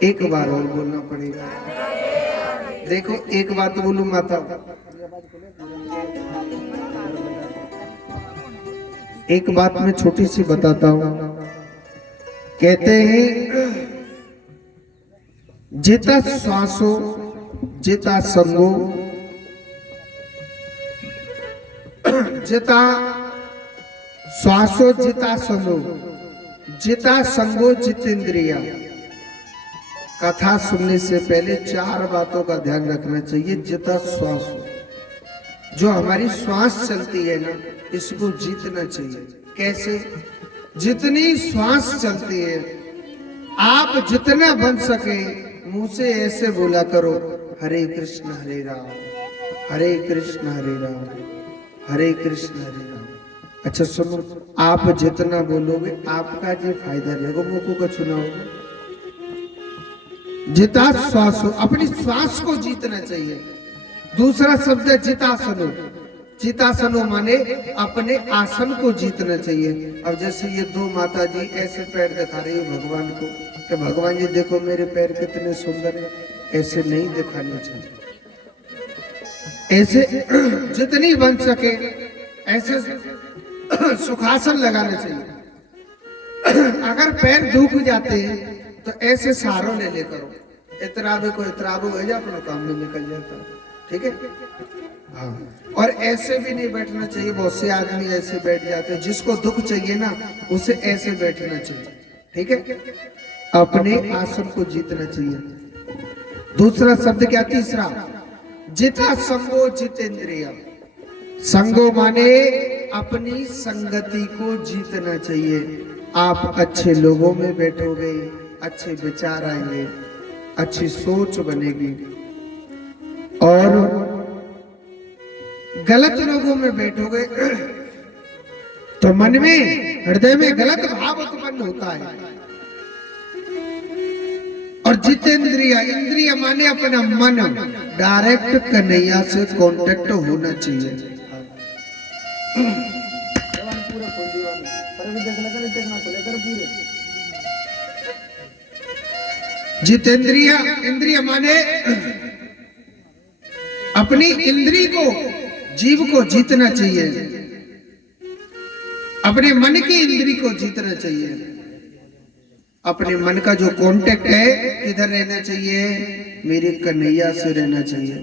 एक बार और बोलना पड़ेगा। देखो एक बात बोलू माता, एक बात मैं छोटी सी बताता हूं। कहते हैं जिता श्वासो जिता संगो जिता श्वासो जिता संगो जिता संगो जितेंद्रिया। कथा सुनने से पहले चार बातों का ध्यान रखना चाहिए। जिता श्वास, जो हमारी श्वास चलती है ना, इसको जीतना चाहिए। कैसे? जितनी श्वास चलती है आप जितना बन सके मुंह से ऐसे बोला करो, हरे कृष्ण हरे राम, हरे कृष्ण हरे राम, हरे कृष्ण हरे राम। अच्छा सुनो, आप जितना बोलोगे आपका जो फायदा रहेगा, मुंह को चुनाव। जिता श्वासो, अपनी श्वास को जीतना चाहिए। दूसरा शब्द है जितासनो। जितासनो माने अपने आसन को जीतना चाहिए। अब जैसे ये दो माता जी ऐसे पैर दिखा रही है भगवान को कि भगवान जी देखो मेरे पैर कितने सुंदर है, ऐसे नहीं दिखाने चाहिए। ऐसे जितनी बन सके ऐसे सुखासन लगाना चाहिए। अगर पैर दुख जाते हैं तो ऐसे सहारों ले ले करो, इतराबे को इतराबो हो जाए, अपना काम में निकल जाता है। ठीक है? हाँ। और ऐसे भी नहीं बैठना चाहिए, बहुत से आदमी ऐसे बैठ जाते हैं। जिसको दुख चाहिए ना उसे ऐसे बैठना चाहिए। ठीक है? अपने आसन को जीतना चाहिए। दूसरा शब्द क्या? तीसरा, जिता संगो जितेंद्रिय। संगो माने अपनी संगति को जीतना चाहिए। आप अच्छे लोगों में बैठोगे, अच्छे विचार आएंगे, अच्छी सोच बनेगी। और गलत लोगों में बैठोगे तो मन में, हृदय में गलत भाव उत्पन्न होता है। और जितेंद्रिय, इंद्रिय माने अपना मन, डायरेक्ट कन्हैया से कांटेक्ट होना चाहिए। जितेंद्रिय, इंद्रिय माने अपनी इंद्री को, जीव को जीतना चाहिए, अपने मन की इंद्री को जीतना चाहिए। अपने मन का जो कांटेक्ट है किधर रहना चाहिए? मेरे कन्हैया से रहना चाहिए।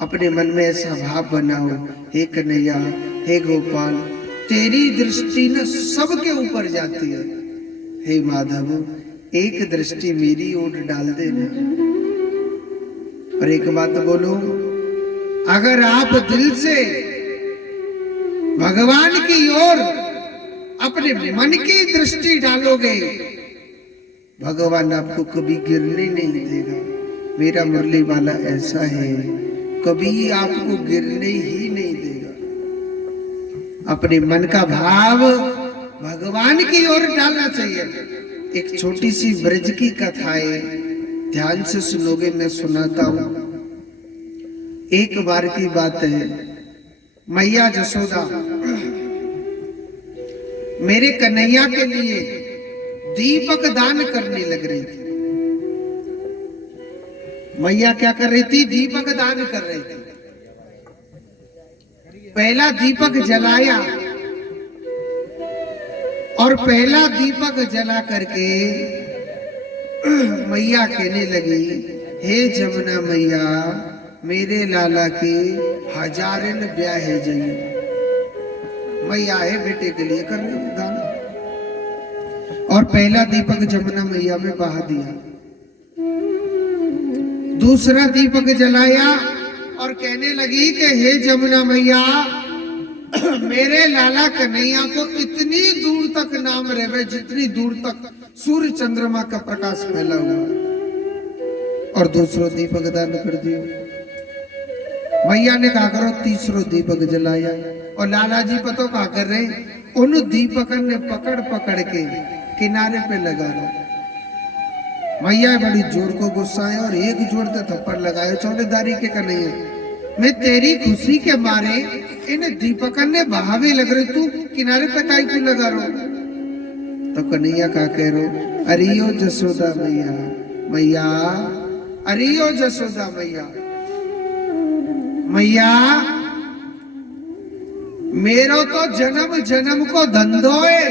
अपने मन में ऐसा भाव बनाओ, हे कन्हैया, हे गोपाल, तेरी दृष्टि न सबके ऊपर जाती है, हे माधव, एक दृष्टि मेरी ओर डाल देना। और एक बात बोलो, अगर आप दिल से भगवान की ओर अपने मन की दृष्टि डालोगे, भगवान आपको कभी गिरने नहीं देगा। मेरा मुरली वाला ऐसा है, कभी आपको गिरने ही नहीं देगा। अपने मन का भाव भगवान की ओर डालना चाहिए। एक छोटी सी ब्रज की कथा है, ध्यान से सुनोगे, मैं सुनाता हूं। एक बार की बात है, मैया जसोदा मेरे कन्हैया के लिए दीपक दान करने लग रही थी। मैया क्या कर रही थी? दीपक दान कर रही थी। पहला दीपक जलाया और पहला दीपक जला करके मैया कहने लगी, हे जमुना मैया, मेरे लाला के हजारन ब्याह है जाइए। मैया है बेटे के लिए कर रही है दान। और पहला दीपक जमुना मैया में बहा दिया। दूसरा दीपक जलाया और कहने लगी कि हे जमुना मैया, मेरे लाला कन्हैया को इतनी दूर तक नाम रहे जितनी दूर तक सूर्य चंद्रमा का प्रकाश फैला हुआ। और दूसरो दीपक दान कर दियो। मैया ने कहा करो तीसरो दीपक जलाया। और लाला जी पतो क्या कर रहे? उन दीपकन ने पकड़ पकड़ के किनारे पे लगा रहा। मैया बड़ी जोर को गुस्सा है और एक जोर से थप्पड़ लगाए, चौकीदारी के कन्हैया, मैं तेरी खुशी के मारे इन दीपकन ने बहावे लग रहे, तू किनारे पे काहे क्यों लगा रो? तो कन्हैया का कह रो, अरियो जसोदा मैया, मैया अरियो जसोदा मैया, मैया मेरो तो जन्म जन्म को धंधो है,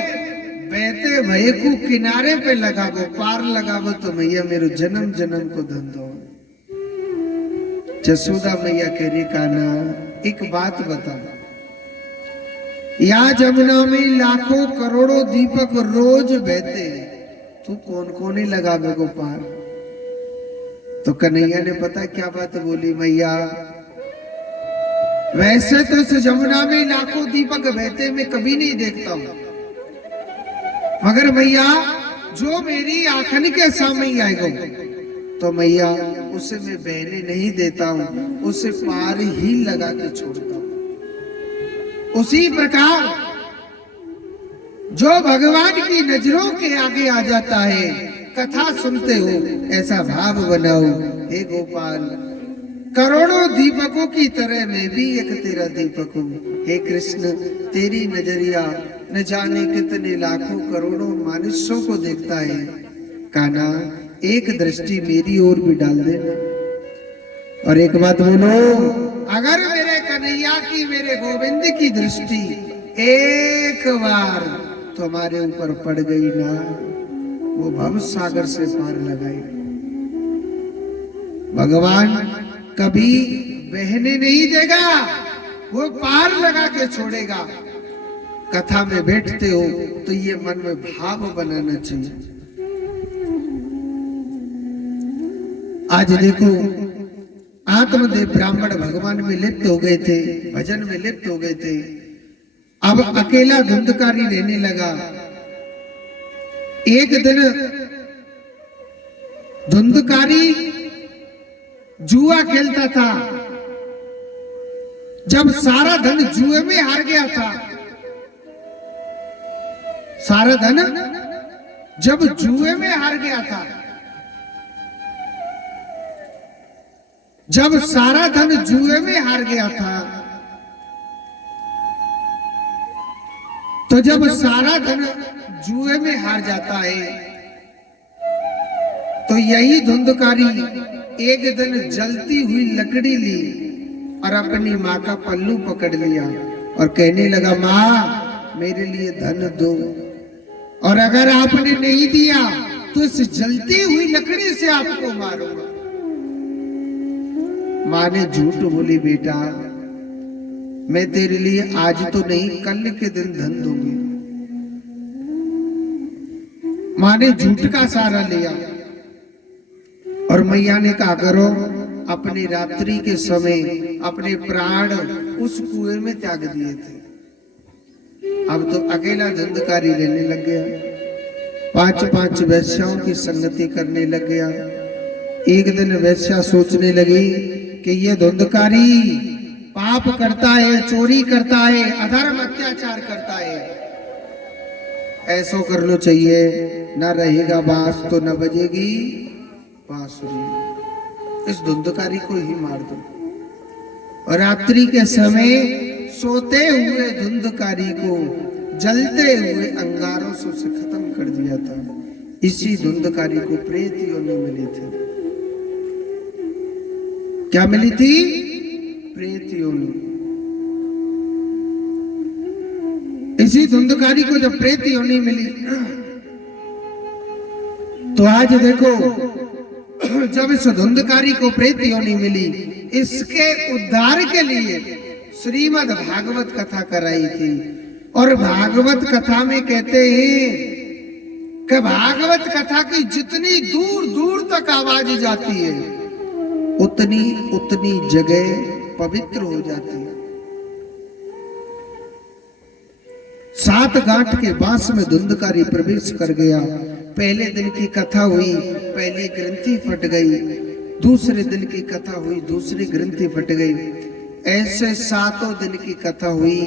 बहते भय को किनारे पे लगावो, पार लगावो तो मैया मेरो जन्म जन्म को धंधो। जसोदा मैया कह रही, कान्हा एक बात बता, या जमुना में लाखों करोड़ों दीपक रोज बहते, तू कौन कौन ही लगावे को पार? तो कन्हैया ने पता क्या बात बोली, मैया वैसे तो इस जमुना में लाखों दीपक बहते मैं कभी नहीं देखता हूं, मगर मैया जो मेरी आंखन के सामने आएगा तो मैया उसे मैं बहने नहीं देता हूं, उसे पार ही लगा के छोड़ता हूं। उसी प्रकार जो भगवान की नजरों के आगे आ जाता है, कथा सुनते हो ऐसा भाव बनाओ, हे गोपाल करोड़ों दीपकों की तरह मैं भी एक तेरा दीपक हूँ। हे कृष्ण तेरी नजरिया न जाने कितने लाखों करोड़ों मनुष्यों को देखता है, कान्हा एक दृष्टि मेरी ओर भी डाल देना। और एक बात बोलो, अगर मेरे कन्हैया की, मेरे गोविंद की दृष्टि एक बार तुम्हारे ऊपर पड़ गई ना, वो भव सागर से पार लगाई। भगवान कभी बहने नहीं देगा, वो पार लगा के छोड़ेगा। कथा में बैठते हो तो ये मन में भाव बनाना चाहिए। आज देखो आत्मदेव ब्राह्मण भगवान में लिप्त हो गए थे, भजन में लिप्त हो गए थे, अब अकेला धुंधकारी रहने लगा। एक दिन धुंधकारी जुआ खेलता था, जब सारा धन जुए में हार गया था, सारा धन जब जुए में हार गया था, जब सारा धन जुए में हार गया था, तो जब सारा धन जुए में हार जाता है, तो यही धुंधकारी एक दिन जलती हुई लकड़ी ली और अपनी माँ का पल्लू पकड़ लिया और कहने लगा, माँ मेरे लिए धन दो, और अगर आपने नहीं दिया तो इस जलती हुई लकड़ी से आपको मारूंगा। माँ ने झूठ बोली, बेटा मैं तेरे लिए आज तो नहीं कल के दिन धन दूंगी। माँ ने झूठ का सहारा लिया और मैया ने कहा, करो अपनी रात्रि के समय अपने प्राण उस कुएं में त्याग दिए थे। अब तो अकेला धुंधकारी लेने लग गया, 5-5 वैश्याओं की संगति करने लग गया। एक दिन वैश्या सोचने लगी कि ये धुंधकारी पाप करता है, चोरी करता है, अधर्म अत्याचार करता है, ऐसो कर लो चाहिए, न रहेगा बांस तो न बजेगी बांसुरी, इस धुंधकारी को ही मार दो। और रात्रि के समय सोते हुए धुंधकारी को जलते हुए अंगारों से उसे खत्म कर दिया था। इसी धुंधकारी को प्रेत योनि मिली थी। क्या मिली थी? प्रेत योनि। इसी धुंधकारी को जब प्रेत योनि मिली, तो आज देखो, जब इस धुंधकारी को प्रेत योनि मिली, इसके उद्धार के लिए श्रीमद् भागवत कथा कराई थी। और भागवत कथा में कहते हैं कि भागवत कथा की जितनी दूर दूर तक आवाज जाती है, उतनी उतनी जगह पवित्र हो जाती है। 7 गांठ के बांस में धुंधकारी प्रवेश कर गया। पहले दिन की कथा हुई, पहली ग्रंथि फट गई। दूसरे दिन की कथा हुई, दूसरी ग्रंथि फट गई। ऐसे 7 दिन की कथा हुई,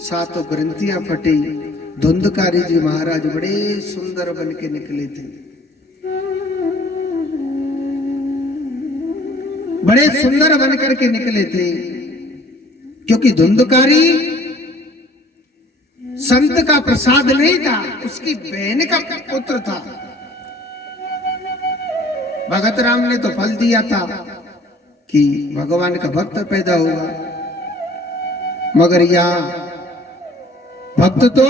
7 ग्रंथियां फटी। धुंधकारी जी महाराज बड़े सुंदर बन के निकले थे, बड़े सुंदर बन करके निकले थे, क्योंकि धुंधकारी संत का प्रसाद नहीं था, उसकी बहन का पुत्र था। भगत राम ने तो फल दिया था कि भगवान का भक्त पैदा होगा, मगर यहां भक्त तो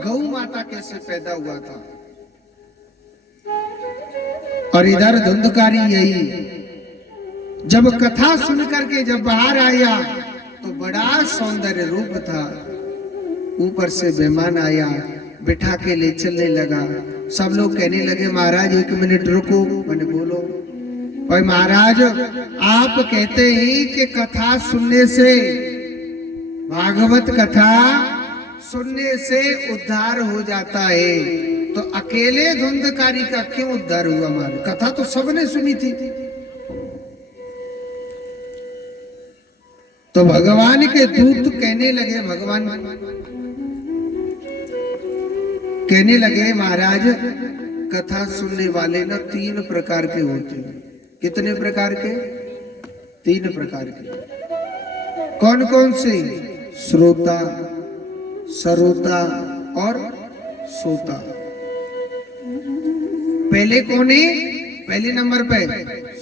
गौ माता कैसे पैदा हुआ था। और इधर धुंधकारी यही, जब कथा सुन करके जब बाहर आया तो बड़ा सौंदर्य रूप था। ऊपर से मेहमान आया, बिठा के ले चलने लगा। सब लोग कहने लगे, महाराज 1 मिनट रुको। मैंने बोलो। भाई महाराज, आप कहते हैं कि कथा सुनने से, भागवत कथा सुनने से उद्धार हो जाता है, तो अकेले धुंधकारी का क्यों उद्धार हुआ? हमारी कथा तो सबने सुनी थी। तो भगवान के दूत कहने लगे, भगवान कहने लगे, महाराज कथा सुनने वाले ना 3 प्रकार के होते हैं। कितने प्रकार के? 3 प्रकार के। कौन कौन से? श्रोता, सरोता और सोता। पहले कौन है? पहले नंबर पे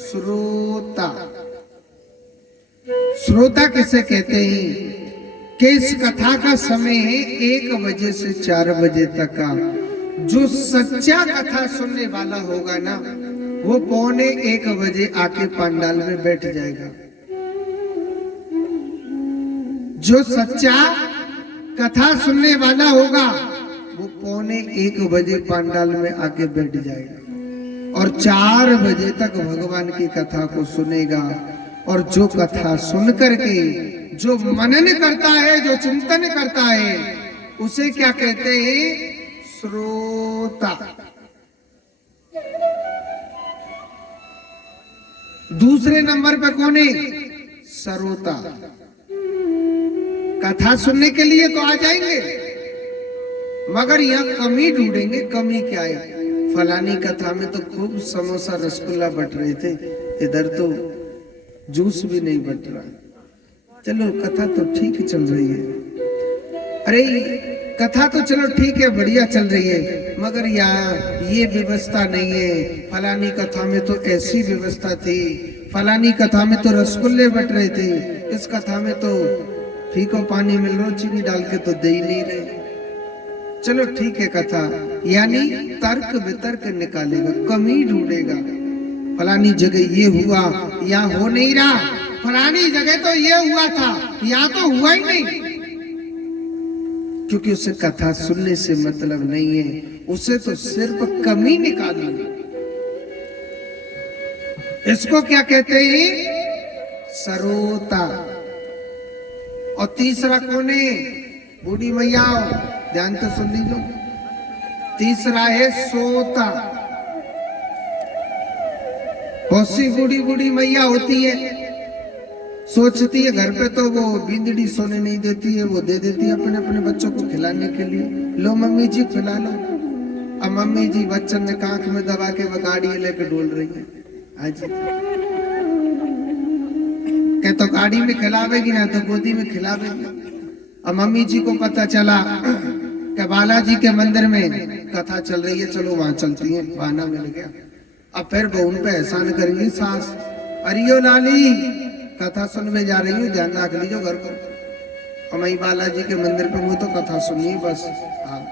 श्रोता। श्रोता किसे कहते हैं? कि इस कथा का समय है 1 बजे से 4 बजे तक का। जो सच्चा कथा सुनने वाला होगा ना, वो 1:45 बजे आके पंडाल में बैठ जाएगा। जो सच्चा कथा सुनने वाला होगा, वो 1:45 बजे पंडाल में आके बैठ जाएगा और 4 बजे तक भगवान की कथा को सुनेगा। और जो कथा सुन करके जो मनन करता है, जो चिंतन करता है, उसे क्या कहते हैं? श्रोता। दूसरे नंबर पे कौन है? सरोता। कथा सुनने के लिए तो आ जाएंगे, मगर यहाँ कमी ढूंढेंगे। कमी क्या है? फलानी कथा में तो खूब समोसा रसगुल्ला बट रहे थे, इधर तो जूस भी नहीं बट रहा। चलो कथा तो ठीक चल रही है। अरे कथा तो चलो ठीक है, बढ़िया चल रही है, मगर यहाँ ये व्यवस्था नहीं है। फलानी कथा में तो ऐसी व्यवस्था थी, फलानी कथा में तो रसगुल्ले बट रहे थे, इस कथा में तो फीको पानी मिल रहा, चीनी डाल के तो दे ही नहीं रहे। चलो ठीक है कथा, यानी तर्क वितर्क निकालेगा, कमी ढूंढेगा। फलानी जगह ये हुआ, यहाँ हो नहीं रहा, फलानी जगह तो ये हुआ था, यहाँ तो हुआ ही नहीं। क्योंकि उसे कथा सुनने से मतलब नहीं है, उसे तो सिर्फ कमी निकालनी है। इसको क्या कहते हैं? सरोता। और तीसरा कौन है? बूढ़ी मैया। ध्यान तो सुन लीजिए, तीसरा है सोता। बहुत सी बूढ़ी बूढ़ी मैया होती है, सोचती है घर पे तो वो बींदड़ी सोने नहीं देती है, वो दे देती है अपने अपने बच्चों को खिलाने के लिए। लो मम्मी जी खिला लो। अब मम्मी जी बच्चन ने कांख में दबा के वो गाड़ी लेके डोल रही है। आज क्या तो गाड़ी में खिलावेगी ना तो गोदी में खिलावेगी। अब मम्मी जी को पता चला कि बालाजी के मंदिर में कथा चल रही है, चलो वहां चलती है, बहाना मिल गया। अब फिर वो उन पे एहसान करेंगी सास, अरियो लाली कथा सुनने जा रही हूँ, ध्यान रख लीजिए घर पर। और मैं बालाजी के मंदिर पे हूँ तो कथा सुनिए बस। हाँ,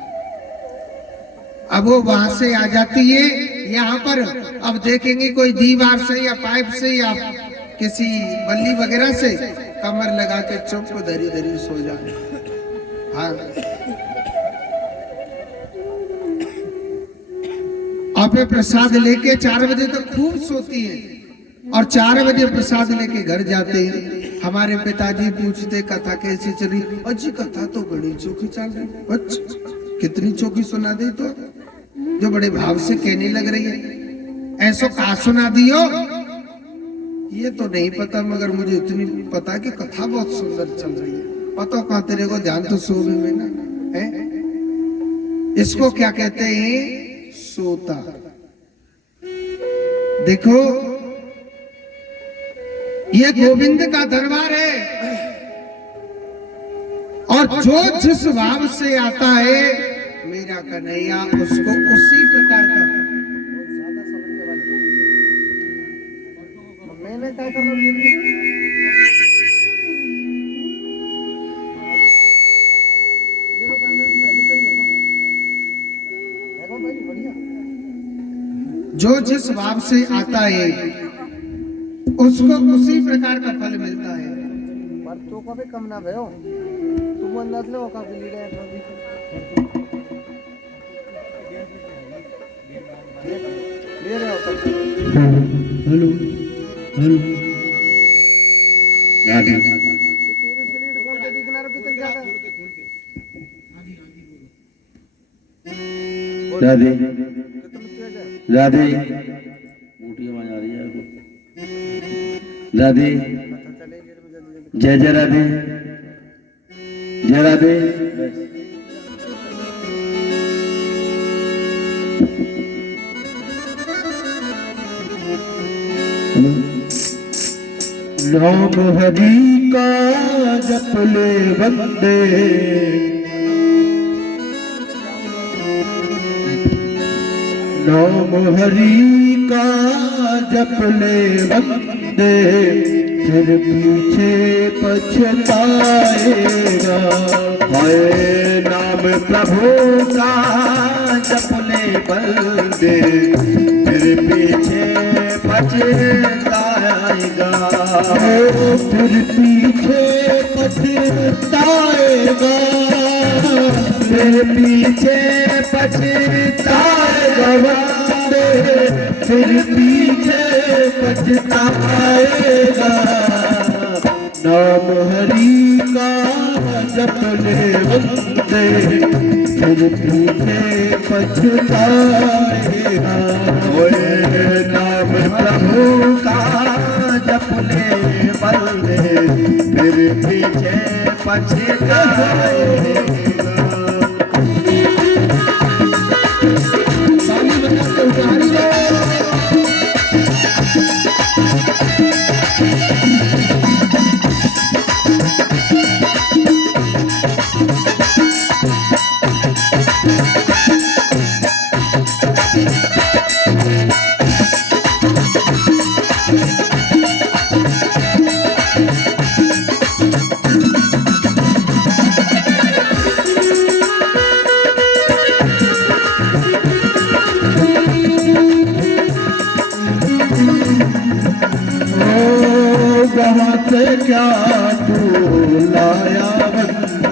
अब वो वहां से आ जाती है यहाँ पर। अब देखेंगे कोई दीवार से या पाइप से या किसी बल्ली वगैरह से कमर लगा के चुप धरी धरी सो जाए। हाँ, आप प्रसाद लेके 4 बजे तक खूब सोती है और 4 बजे प्रसाद लेके घर जाते हैं। हमारे पिताजी पूछते कथा कैसी चली? अजी कथा तो बड़ी चोखी चल रही। अच्छा, कितनी चोखी सुना दी? तो जो बड़े भाव से कहने लग रही है, ऐसो कहा सुना दियो? ये तो नहीं पता, मगर मुझे इतनी पता कि कथा बहुत सुंदर चल रही है। पता कहाँ तेरे को, ध्यान तो सोने में ना है। इसको क्या कहते हैं? सोता। देखो ये गोविंद का दरबार है, और जो जिस भाव से आता है मेरा कन्हैया उसको उसी प्रकार का। मैंने क्या करना? जो जिस भाव से आता है उसको उसी प्रकार का फल मिलता है। पर तो कभी कम ना भयो, तुम अंदाज लो काफी लीड है। ले रहे हो? हेलो हेलो ये पीरे से लीड कौन के दिखना रो कितने ज्यादा? राधे राधे, मोटी आवाज आ रही है। राधे, जय जय राधे, जय राधे। नाम हरि का जप ले बंदे, नाम हरि का जप ले बंदे, फिर पीछे पछताएगा। हाय नाम प्रभु का जप ले बंदे, फिर पीछे पछताएगा। फिर पीछे पछताएगा, फिर पीछे पछताएगा, फिर पीछे पछताएगा। नाम हरि का जप ले बंदे, फिर पीछे पछताएगा। ओए नाम प्रभु का जप ले बंदे, फिर पीछे पछताएगा।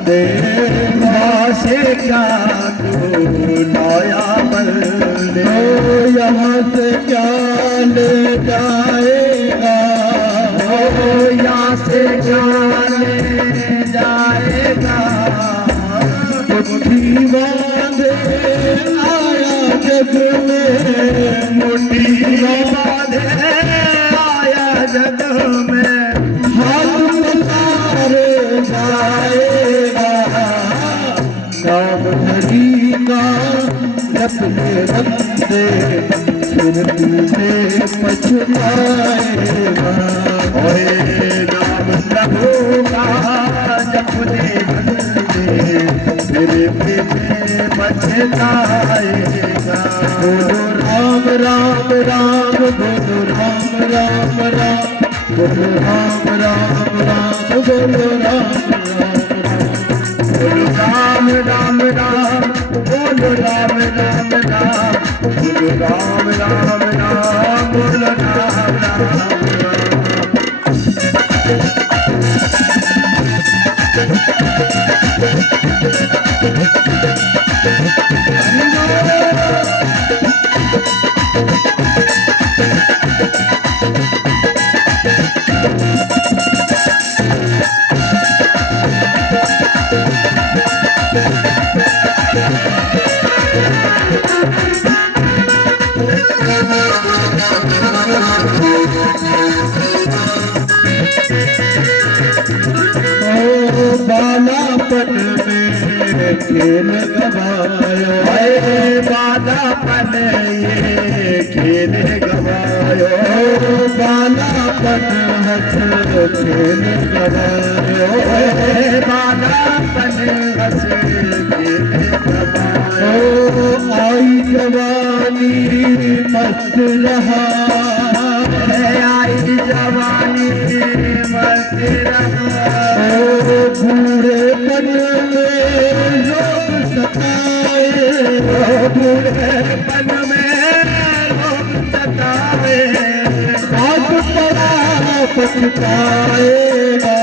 दे वहाँ से क्या तू लाया बल्ले यहाँ से क्या ले जाएगा यहाँ से क्या ले जाएगा मुट्ठी बांधे आया जग में मुट्ठी बांधे आया जग में हाथ पसारे जाएगा नाम हरि का जपने बंदे फिर पीछे पछताएगा ओए नाम प्रभु का जपने बंदे फिर पीछे पछताएगा बोलो राम राम राम बोलो राम राम राम बोलो राम राम राम बोलो राम राम राम बोलो राम राम बोलो राम राम राम बोलो राम राम राम बोलो राम राम बालापन में खेल गवायो बालापन ये खेल गवायो बालापन हथ खेल गवायो बालापन हथ खेल गवायो आई जवानी मस्त रहा आई जवानी मस्त रहा बूढ़े पन में लोग सताए बूढ़े पन में लोग सताए हाथ पड़ा पछताएगा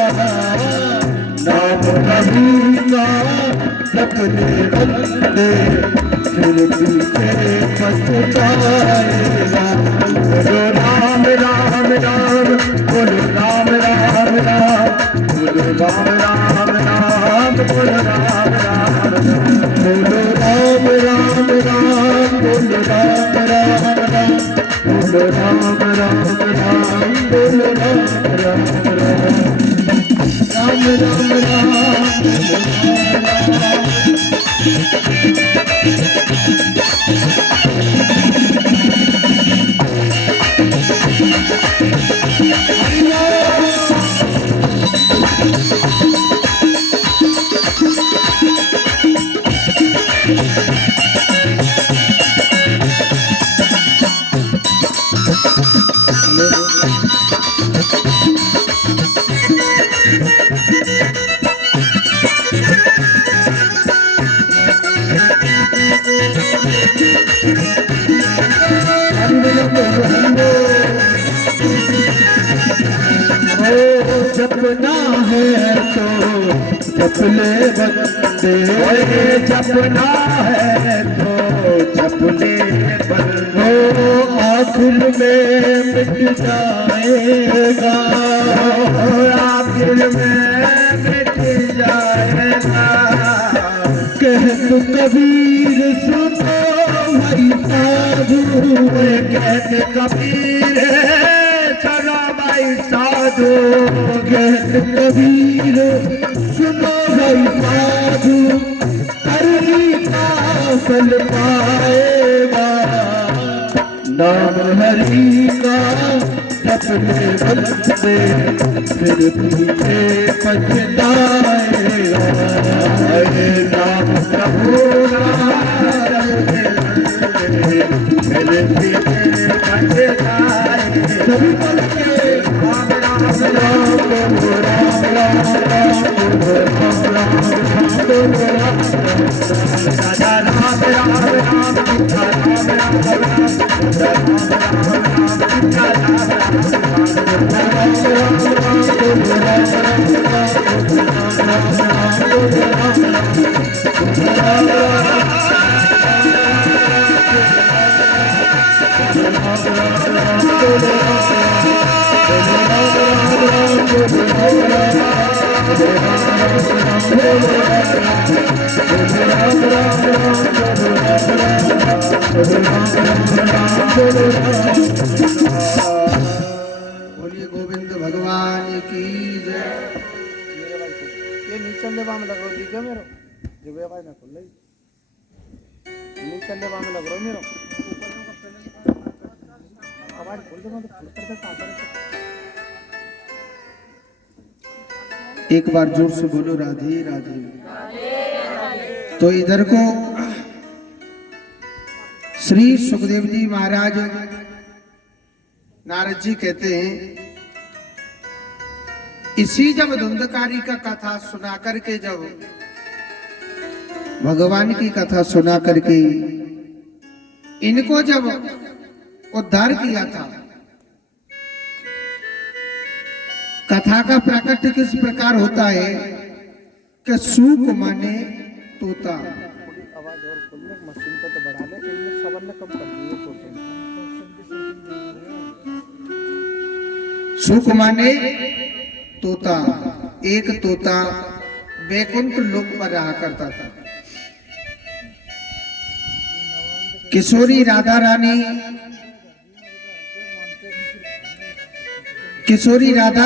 नाम कभी का सपने बंदे फिर पीछे पछताएगा बोलो राम राम राम बोलो राम राम राम बोलो राम राम राम बोलो राम राम बोलो राम राम राम बोलो राम राम राम बोलो राम राम राम बोलो राम राम राम राम जपना है तो जपले बंदे जपना है तो जपले बंदे आखिर में मिट जाएगा आखिर में मिट जाएगा कह तो कबीर सुनो भाई साधु कहते कबीर सुनो भाई साधु कहते कबीर सुनो भाई साधु करनी का फल पाएगा नाम हरि का जपने बंदे फिर पीछे पछताएगा नाम प्रभु मेरे पीछे पछताएगा सभी पल के राम राम राम राम राम राम राम राम बोलिए गोविंद भगवान की जय। ये नीचे में लग रहा है मेरे जो भी आवाज ना खुल रही नीचे में लग रहा है मेरे आवाज खोल दे मतलब खुल कर देता है। एक बार जोर से बोलो राधे राधे। तो इधर को श्री सुखदेव जी महाराज नारद जी कहते हैं, इसी जब धुंधकारी का कथा सुना करके, जब भगवान की कथा सुना करके इनको जब उद्धार किया था, कथा का प्रकट किस प्रकार होता है कि सूक माने तोता, थोड़ी आवाज और खोलने मशीन पे तो बढ़ा ले इनमें सबर ने कम कर दिए तो सूक माने तोता। एक तोता वैकुंठ लोक पर रहा करता था। किशोरी राधा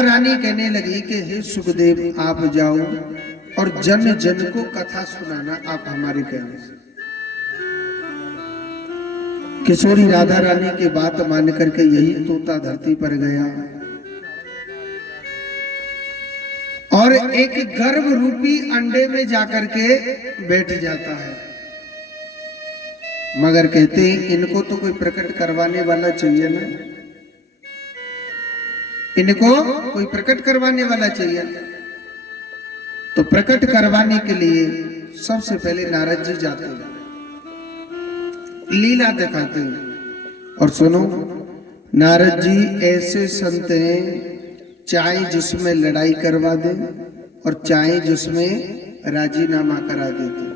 रानी कहने लगी कि हे सुखदेव आप जाओ और जन जन को कथा सुनाना आप हमारे कहने से। किशोरी राधा रानी की बात मान करके यही तोता धरती पर गया और एक गर्भ रूपी अंडे में जाकर के बैठ जाता है। मगर कहते हैं इनको तो कोई प्रकट करवाने वाला चाहिए ना, इनको कोई प्रकट करवाने वाला चाहिए। तो प्रकट करवाने के लिए सबसे पहले नारद जी जाते हैं, लीला दिखाते हैं। और सुनो, नारद जी ऐसे संत हैं, चाहे जिसमें लड़ाई करवा दे और चाहे जिसमें राजीनामा करा देते।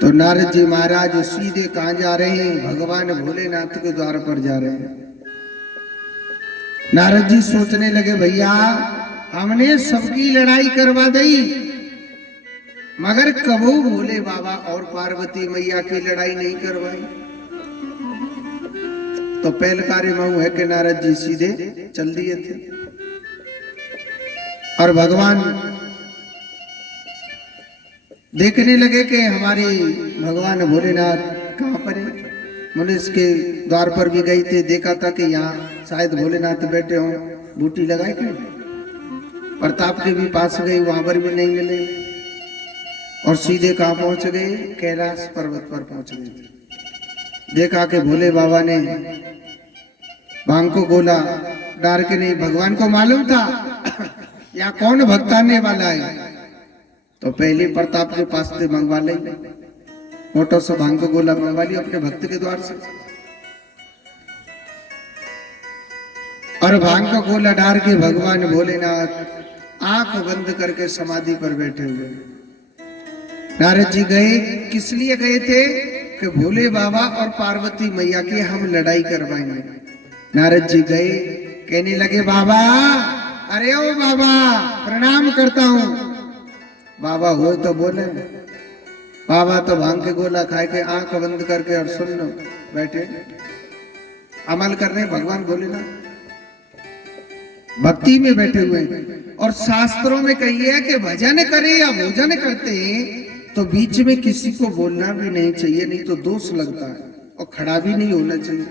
तो नारद जी महाराज सीधे कहां जा रहे हैं? भगवान भोलेनाथ के द्वार पर जा रहे हैं। नारद जी सोचने लगे, भैया हमने सबकी लड़ाई करवा दी, मगर कबू भोले बाबा और पार्वती मैया की लड़ाई नहीं करवाई। तो पहल कार्य में है कि नारद जी सीधे चल दिए थे और भगवान देखने लगे कि हमारे भगवान भोलेनाथ कहाँ पर है। मनुष्य के द्वार पर भी गई थे, देखा था कि यहाँ शायद भोलेनाथ बैठे हों, बूटी लगाई थी। प्रताप के भी पास गई, वहां पर भी नहीं मिले और सीधे कहाँ पहुंच गए? कैलाश पर्वत पर पहुंच गए थे। देखा कि भोले बाबा ने भांग को गोला डाल के नहीं, भगवान को मालूम था यहाँ कौन भक्त आने वाला है। तो पहले प्रताप के पास से मंगवा ले, मोटो सा भांग को गोला मंगवा लिया अपने भक्त के द्वार से और भांग का गोला डाल के भगवान भोलेनाथ आंख बंद करके समाधि पर बैठे हुए। नारद जी गए, किस लिए गए थे? कि भोले बाबा और पार्वती मैया की हम लड़ाई करवाएंगे। नारद जी गए, कहने लगे बाबा, अरे ओ बाबा प्रणाम करता हूं। बाबा हो तो बोले, बाबा तो भांग के गोला खाए के आंख बंद करके और सुन लो बैठे अमल कर रहे भगवान भोलेनाथ, भक्ति में बैठे हुए। और शास्त्रों में कही है कि भजन करे या भोजन करते हैं तो बीच में किसी को बोलना भी नहीं चाहिए, नहीं तो दोष लगता है, और खड़ा भी नहीं होना चाहिए।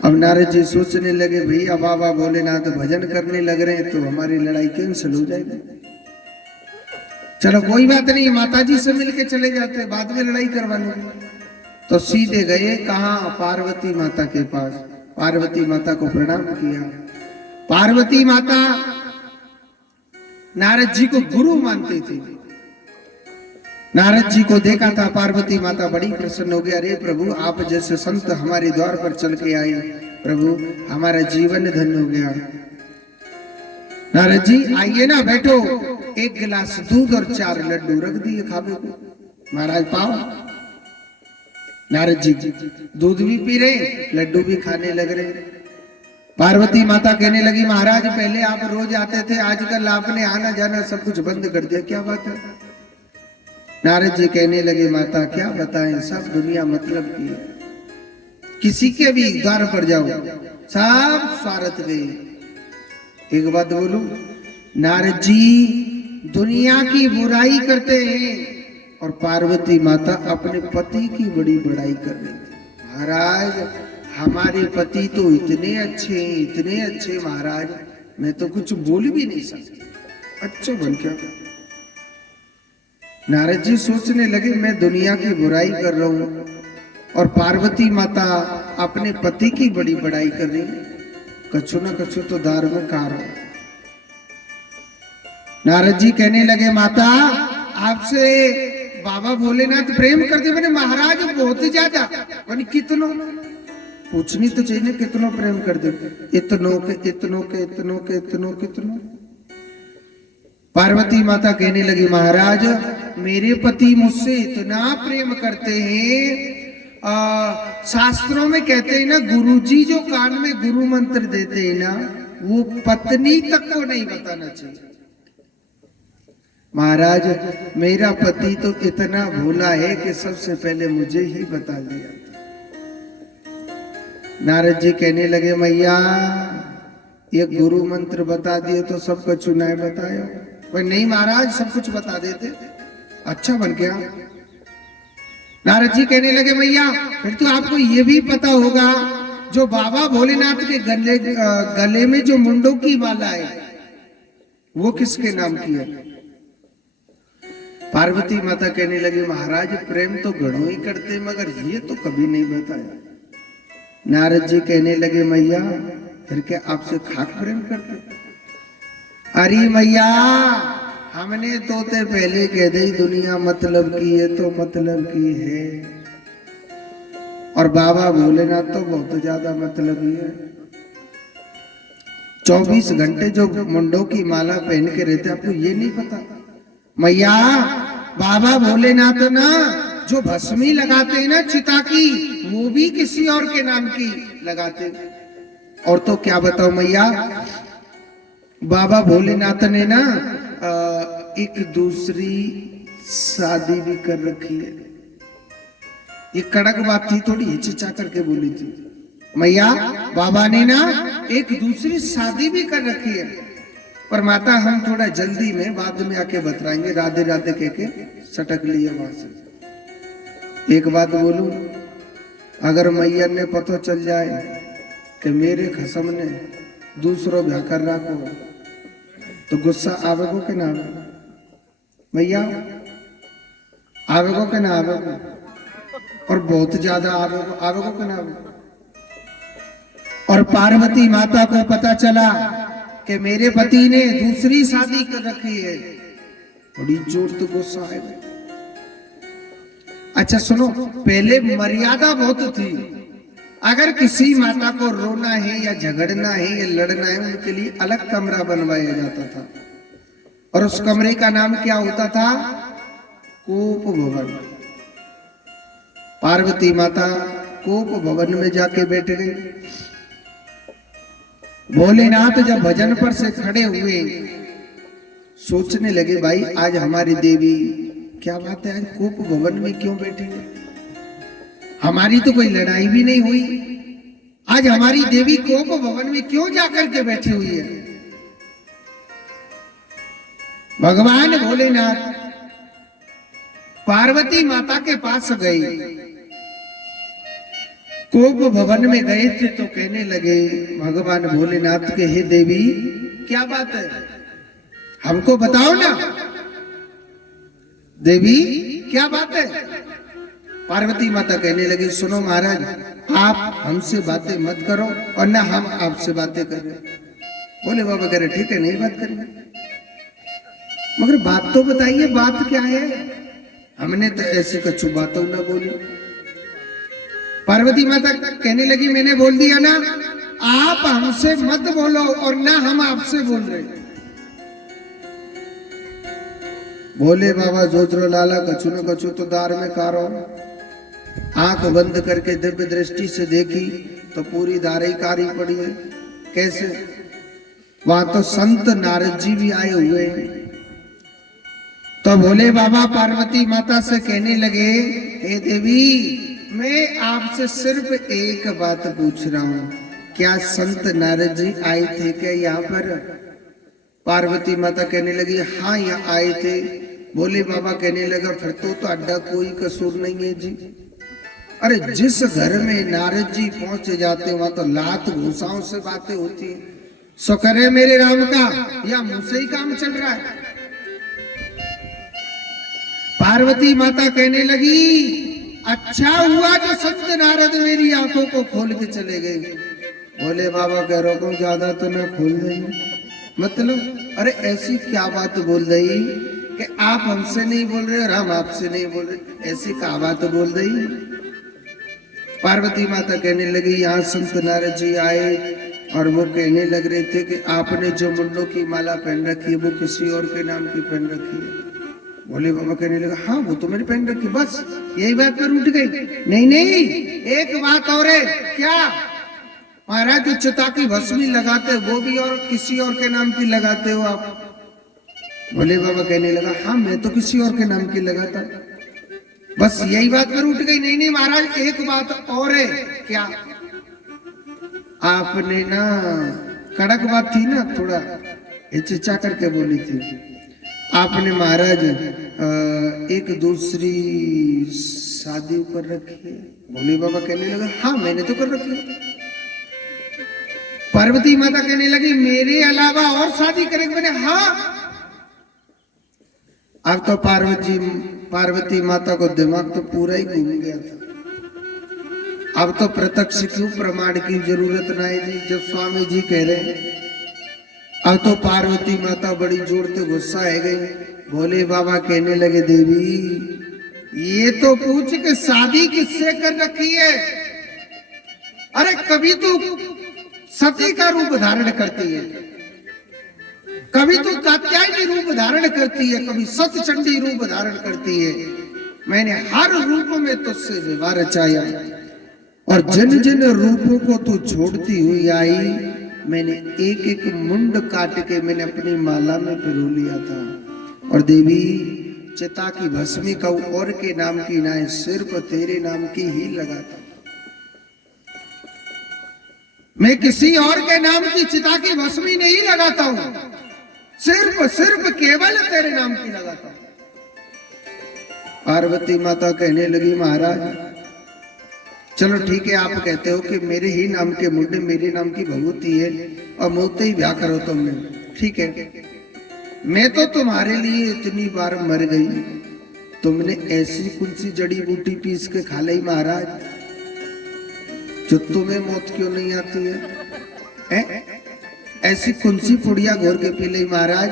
अब नारद जी सोचने लगे, भैया बाबा भोलेनाथ भजन करने लग रहे हैं तो हमारी लड़ाई कैंसिल हो जाएगी। चलो कोई बात नहीं, माता जी से मिलके चले जाते, बाद में लड़ाई करवा लेंगे। तो सीधे गए कहाँ? पार्वती माता के पास। पार्वती माता को प्रणाम किया। पार्वती माता नारद जी को गुरु मानती थी। नारद जी को देखा था, पार्वती माता बड़ी प्रसन्न हो गई। अरे प्रभु, आप जैसे संत हमारे द्वार पर चल के आए, प्रभु हमारा जीवन धन्य हो गया। नारद जी आइए ना, बैठो। एक गिलास दूध और 4 लड्डू रख दिए खावे को। महाराज पाओ। नारद जी दूध भी पी रहे, लड्डू भी खाने लग रहे। पार्वती माता कहने लगी, महाराज पहले आप रोज आते थे, आजकल आपने आना जाना सब कुछ बंद कर दिया, क्या बात है? नारद जी कहने लगे, माता क्या बताएं, सब दुनिया मतलब की है। किसी के भी द्वार पर जाओ, सब स्वार्थ गए। एक बात बोलूं, नारद जी दुनिया की बुराई करते हैं और पार्वती माता अपने पति की बड़ी बड़ाई कर रही थी। महाराज हमारे पति तो इतने अच्छे हैं, इतने अच्छे महाराज, मैं तो कुछ बोल भी नहीं सकती। अच्छा बन क्या? नारद जी सोचने लगे, मैं दुनिया की बुराई कर रहा हूं और पार्वती माता अपने पति की बड़ी बड़ाई कर रही है, कछु न कछु तो दार में कार हो। नारद जी कहने लगे, माता आपसे बाबा भोलेनाथ प्रेम करते? मैंने महाराज बहुत ज्यादा। मैंने कितनों? पूछनी तो चाहिए, कितनों प्रेम कर दे? इतनों के इतनों के इतनों के इतनों कितनों। पार्वती माता कहने लगी, महाराज मेरे पति मुझसे इतना प्रेम करते हैं, शास्त्रों में कहते हैं ना, गुरुजी जो कान में गुरु मंत्र देते हैं ना, वो पत्नी तक को नहीं बताना चाहिए। महाराज मेरा पति तो इतना भोला है कि सबसे पहले मुझे ही बता दिया। नारद जी कहने लगे, मैया ये गुरु मंत्र बता दिए तो सब कुछ चुनाए बताए? वह नहीं महाराज सब कुछ बता देते। अच्छा बन गया। नारद जी कहने लगे, मैया फिर तो आपको ये भी पता होगा, जो बाबा भोलेनाथ के गले में जो मुंडों की माला है वो किसके नाम की है? पार्वती माता कहने लगी, महाराज प्रेम तो घणों ही करते, मगर ये तो कभी नहीं बताया। नारद जी कहने लगे, मैया फिर क्या आपसे खाक प्रेम करते? अरे मैया हमने तोते पहले कह दी, दुनिया मतलब की है तो मतलब की है, और बाबा भोलेनाथ तो बहुत ज्यादा मतलबी है। 24 घंटे जो मुंडों की माला पहन के रहते, आपको ये नहीं पता? मैया बाबा भोलेनाथ ना जो भस्मी लगाते हैं ना चिता की, वो भी किसी और के नाम की लगाते। और तो क्या बताओ मैया, बाबा भोलेनाथ ने ना एक दूसरी शादी भी कर रखी है। ये कड़क बात थी, थोड़ी हिचकिचा करके बोली थी। मैया बाबा ने ना एक दूसरी शादी भी कर रखी है, पर माता हम थोड़ा जल्दी में बाद में आके बतलाएंगे। राधे राधे कह के सटक लिए वहां से। एक बात बोलूं, अगर मैया ने पता चल जाए कि मेरे खसम ने दूसरों ब्याह कर रखो तो गुस्सा आवेगो के ना आवेगो? भैया आवेगो के ना आवेगो? और बहुत ज्यादा आवेगो के ना आवेगो? और पार्वती माता को पता चला कि मेरे पति ने दूसरी शादी कर रखी है, बड़ी जोर तो गुस्सा आएगा। अच्छा सुनो, पहले मर्यादा बहुत थी। अगर किसी माता को रोना है या झगड़ना है या लड़ना है, उनके लिए अलग कमरा बनवाया जाता था, और उस कमरे का नाम क्या होता था? कोप भवन। पार्वती माता कोप भवन में जाके बैठ गई। भोलेनाथ जब भजन पर से खड़े हुए, सोचने लगे, भाई आज हमारी देवी, क्या बात है, आज कोप भवन में क्यों बैठी है? हमारी तो कोई लड़ाई भी नहीं हुई, आज हमारी देवी कोप भवन में क्यों जाकर के बैठी हुई है? भगवान भोलेनाथ पार्वती माता के पास गए, कोप भवन में गए थे तो कहने लगे भगवान भोलेनाथ के, हे देवी क्या बात है, हमको बताओ ना देवी क्या बात है? पार्वती माता कहने लगी, सुनो महाराज, आप हमसे बातें मत करो और ना हम आपसे बातें करें। बोले बाबा कह रहे ठीक है, नहीं बात करेंगे, मगर बात तो बताइए, बात क्या है? हमने तो ऐसे कछु बातों ना बोली। पार्वती माता कहने लगी, मैंने बोल दिया ना, आप हमसे मत बोलो और ना हम आपसे बोल रहे। भोले बाबा जोजरो लाला कछु न कछु तो दार में कारो। आंख बंद करके दिव्य दृष्टि से देखी तो पूरी दारे कारी पड़ी है। कैसे? वहां तो संत नारद जी भी आए हुए हैं। तो भोले बाबा पार्वती माता से कहने लगे, हे देवी, मैं आपसे सिर्फ एक बात पूछ रहा हूं, क्या संत नारद जी आए थे क्या यहाँ पर? पार्वती माता कहने लगी, हाँ यहाँ आए थे। भोले बाबा कहने लगा, फिर तो अड्डा कोई कसूर नहीं है जी। अरे जिस घर में नारद जी पहुंच जाते वहां तो लात घूसाओं से बातें होती है। शुक्र है मेरे राम का, या मुंह से ही काम चल रहा है। पार्वती माता कहने लगी, अच्छा हुआ जो संत नारद मेरी आंखों को खोल के चले गए। भोले बाबा कह रहा हूं, ज्यादा तो न खोल देंगे। मतलब अरे ऐसी क्या बात बोल रही कि आप हमसे नहीं बोल रहे और हम आपसे नहीं बोल रहे, ऐसी क्या बात बोल रही? पार्वती माता कहने लगी, यहाँ संत नारद जी आए और वो कहने लग रहे थे कि आपने जो मुंडों की माला पहन रखी है वो किसी और के नाम की पहन रखी है। भोले बाबा कहने लगा, हाँ वो तो मैंने पहन रखी, बस यही बात पर उठ गई। नहीं नहीं, एक बात और है। क्या? महाराज जो चिता की भस्मी लगाते वो भी और किसी और के नाम की लगाते हो आप? भोले बाबा कहने लगा, हाँ मैं तो किसी और के नाम की लगाता। बस यही बात पर उठ गई। नहीं नहीं महाराज, एक बात और है। क्या? आपने ना कड़क बात थी ना, थोड़ा हिचकिचा करके बोली थी। आपने महाराज एक दूसरी शादी कर रखी है। भोले बाबा कहने लगा, हाँ मैंने तो कर रखी है। पार्वती माता कहने लगी, मेरे अलावा और शादी करेंगे? मैंने हाँ। अब तो पार्वती माता को दिमाग तो पूरा ही घूम गया था। अब तो प्रत्यक्ष क्यों प्रमाण की जरूरत नहीं जी, जब स्वामी जी कह रहे हैं। अब तो पार्वती माता बड़ी जोर से गुस्सा है गई। भोले बाबा कहने लगे, देवी ये तो पूछ के शादी किससे कर रखी है? अरे कभी तो सती का रूप धारण करती है, कभी तो कात्यायनी रूप धारण करती है, कभी सतचंडी रूप धारण करती है। मैंने हर रूप में तुझसे विवाह रचाया और जिन जिन रूपों को तू छोड़ती हुई आई, मैंने एक एक मुंड काट के मैंने अपनी माला में पिरो लिया था। और देवी चिता की भस्मी का और के नाम की ना, सिर्फ तेरे नाम की ही लगाता। मैं किसी और के नाम की चिता की भस्मी नहीं लगाता हूं, सिर्फ केवल तेरे नाम की लगाता हूं। पार्वती माता कहने लगी, महाराज चलो ठीक है, आप कहते हो कि मेरे ही नाम के मुंडे मेरे नाम की भगवती है और मुझसे ही ब्याह करो तुमने, ठीक है। मैं तो तुम्हारे लिए इतनी बार मर गई, तुमने ऐसी कौन सी जड़ी बूटी पीस के खा ली महाराज जो तुम्हें मौत क्यों नहीं आती है? ऐसी कौन सी पुड़िया घोर के पी ली महाराज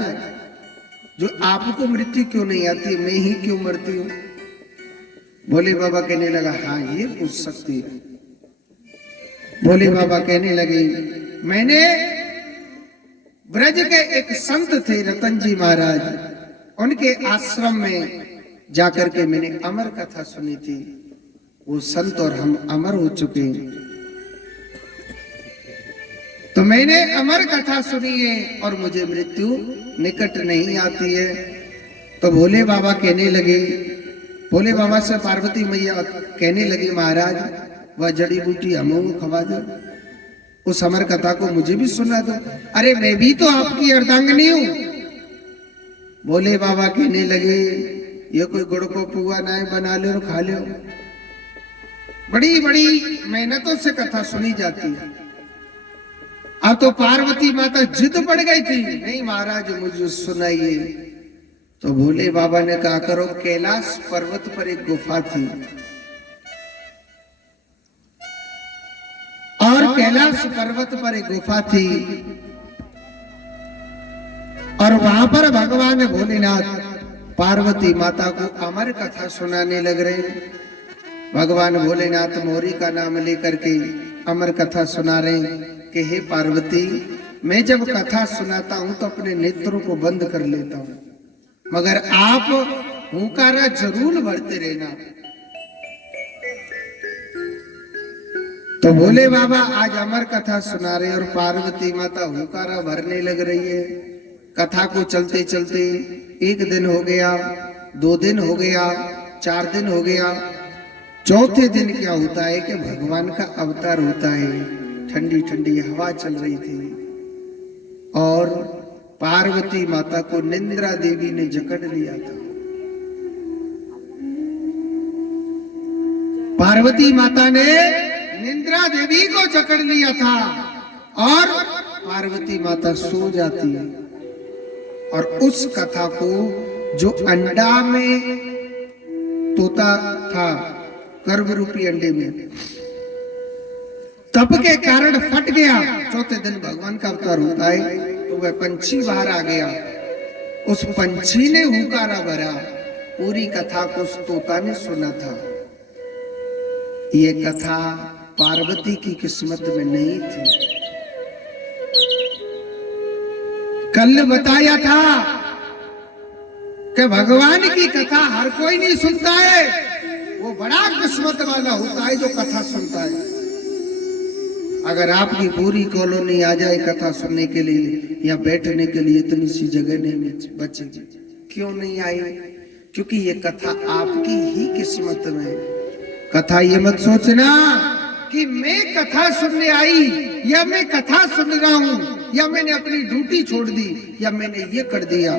जो आपको मृत्यु क्यों नहीं आती है? मैं ही क्यों मरती हूँ? भोले बाबा कहने लगा, हाँ ये पूछ सकती है। भोले बाबा कहने लगे, मैंने ब्रज के एक संत थे रतन जी महाराज, उनके आश्रम में जाकर के मैंने अमर कथा सुनी थी। वो संत और हम अमर हो चुके हैं, तो मैंने अमर कथा सुनी है और मुझे मृत्यु निकट नहीं आती है। तो भोले बाबा कहने लगे, भोले बाबा से पार्वती मैया कहने लगी, महाराज वह जड़ी बूटी हमें खवा दो, उस अमर कथा को मुझे भी सुना दो। अरे मैं भी तो आपकी अर्धांगिनी हूं। भोले बाबा कहने लगे, ये कोई गुड़ को पुआ ना बना ले और खा लो, बड़ी बड़ी मेहनतों से कथा सुनी जाती है। अब तो पार्वती माता जिद पड़ गई थी, नहीं महाराज मुझे सुनाइए। तो भोले बाबा ने कहा, करो कैलाश पर्वत पर एक गुफा थी और कैलाश पर्वत पर एक गुफा थी और वहां पर भगवान भोलेनाथ पार्वती माता को अमर कथा सुनाने लग रहे। भगवान भोलेनाथ मोरी का नाम लेकर के अमर कथा सुना रहे कि हे पार्वती, मैं जब कथा सुनाता हूं तो अपने नेत्रों को बंद कर लेता हूं, मगर आप हुंकारा जरूर भरते रहना। तो भोले बाबा आज अमर कथा सुना रहे और पार्वती माता हुंकारा भरने लग रही है। कथा को चलते चलते 1 दिन हो गया, 2 दिन हो गया, 4 दिन हो गया। चौथे दिन क्या होता है कि भगवान का अवतार होता है। ठंडी ठंडी हवा चल रही थी और पार्वती माता को निंद्रा देवी ने जकड़ लिया था। पार्वती माता ने निंद्रा देवी को जकड़ लिया था और पार्वती माता सो जाती है। और उस कथा को जो अंडा में तोता था, गर्भ रूपी अंडे में, तप के कारण फट गया। चौथे दिन भगवान का अवतार होता है तो वह पंछी बाहर आ गया। उस पंछी ने हुंकारा भरा। पूरी कथा को उस तोता ने सुना था। ये कथा पार्वती की किस्मत में नहीं थी। कल बताया था कि भगवान की कथा हर कोई नहीं सुनता है। वो बड़ा किस्मत वाला होता है जो कथा सुनता है। अगर आपकी पूरी कॉलोनी आ जाए कथा सुनने के लिए या बैठने के लिए, इतनी सी जगह नहीं बचेगी। क्यों नहीं आई? क्योंकि ये कथा आपकी ही किस्मत में है। कथा ये मत सोचना कि मैं कथा सुनने आई या मैं कथा सुन रहा हूं या मैंने अपनी ड्यूटी छोड़ दी या मैंने ये कर दिया।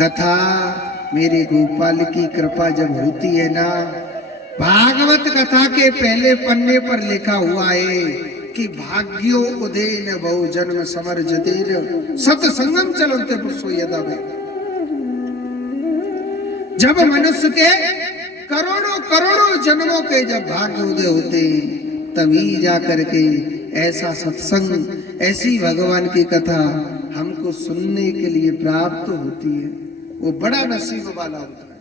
कथा मेरे गोपाल की कृपा जब होती है ना, भागवत कथा के पहले पन्ने पर लिखा हुआ है कि भाग्यो उदेन बहु जन्म समर जतेन सत्संगम चलते पुरुषो यदा वे। जब मनुष्य के करोड़ों करोड़ों जन्मों के जब भाग्य उदय होते तभी जा करके ऐसा सत्संग, ऐसी भगवान की कथा हमको सुनने के लिए प्राप्त होती है। वो बड़ा नसीब वाला होता है।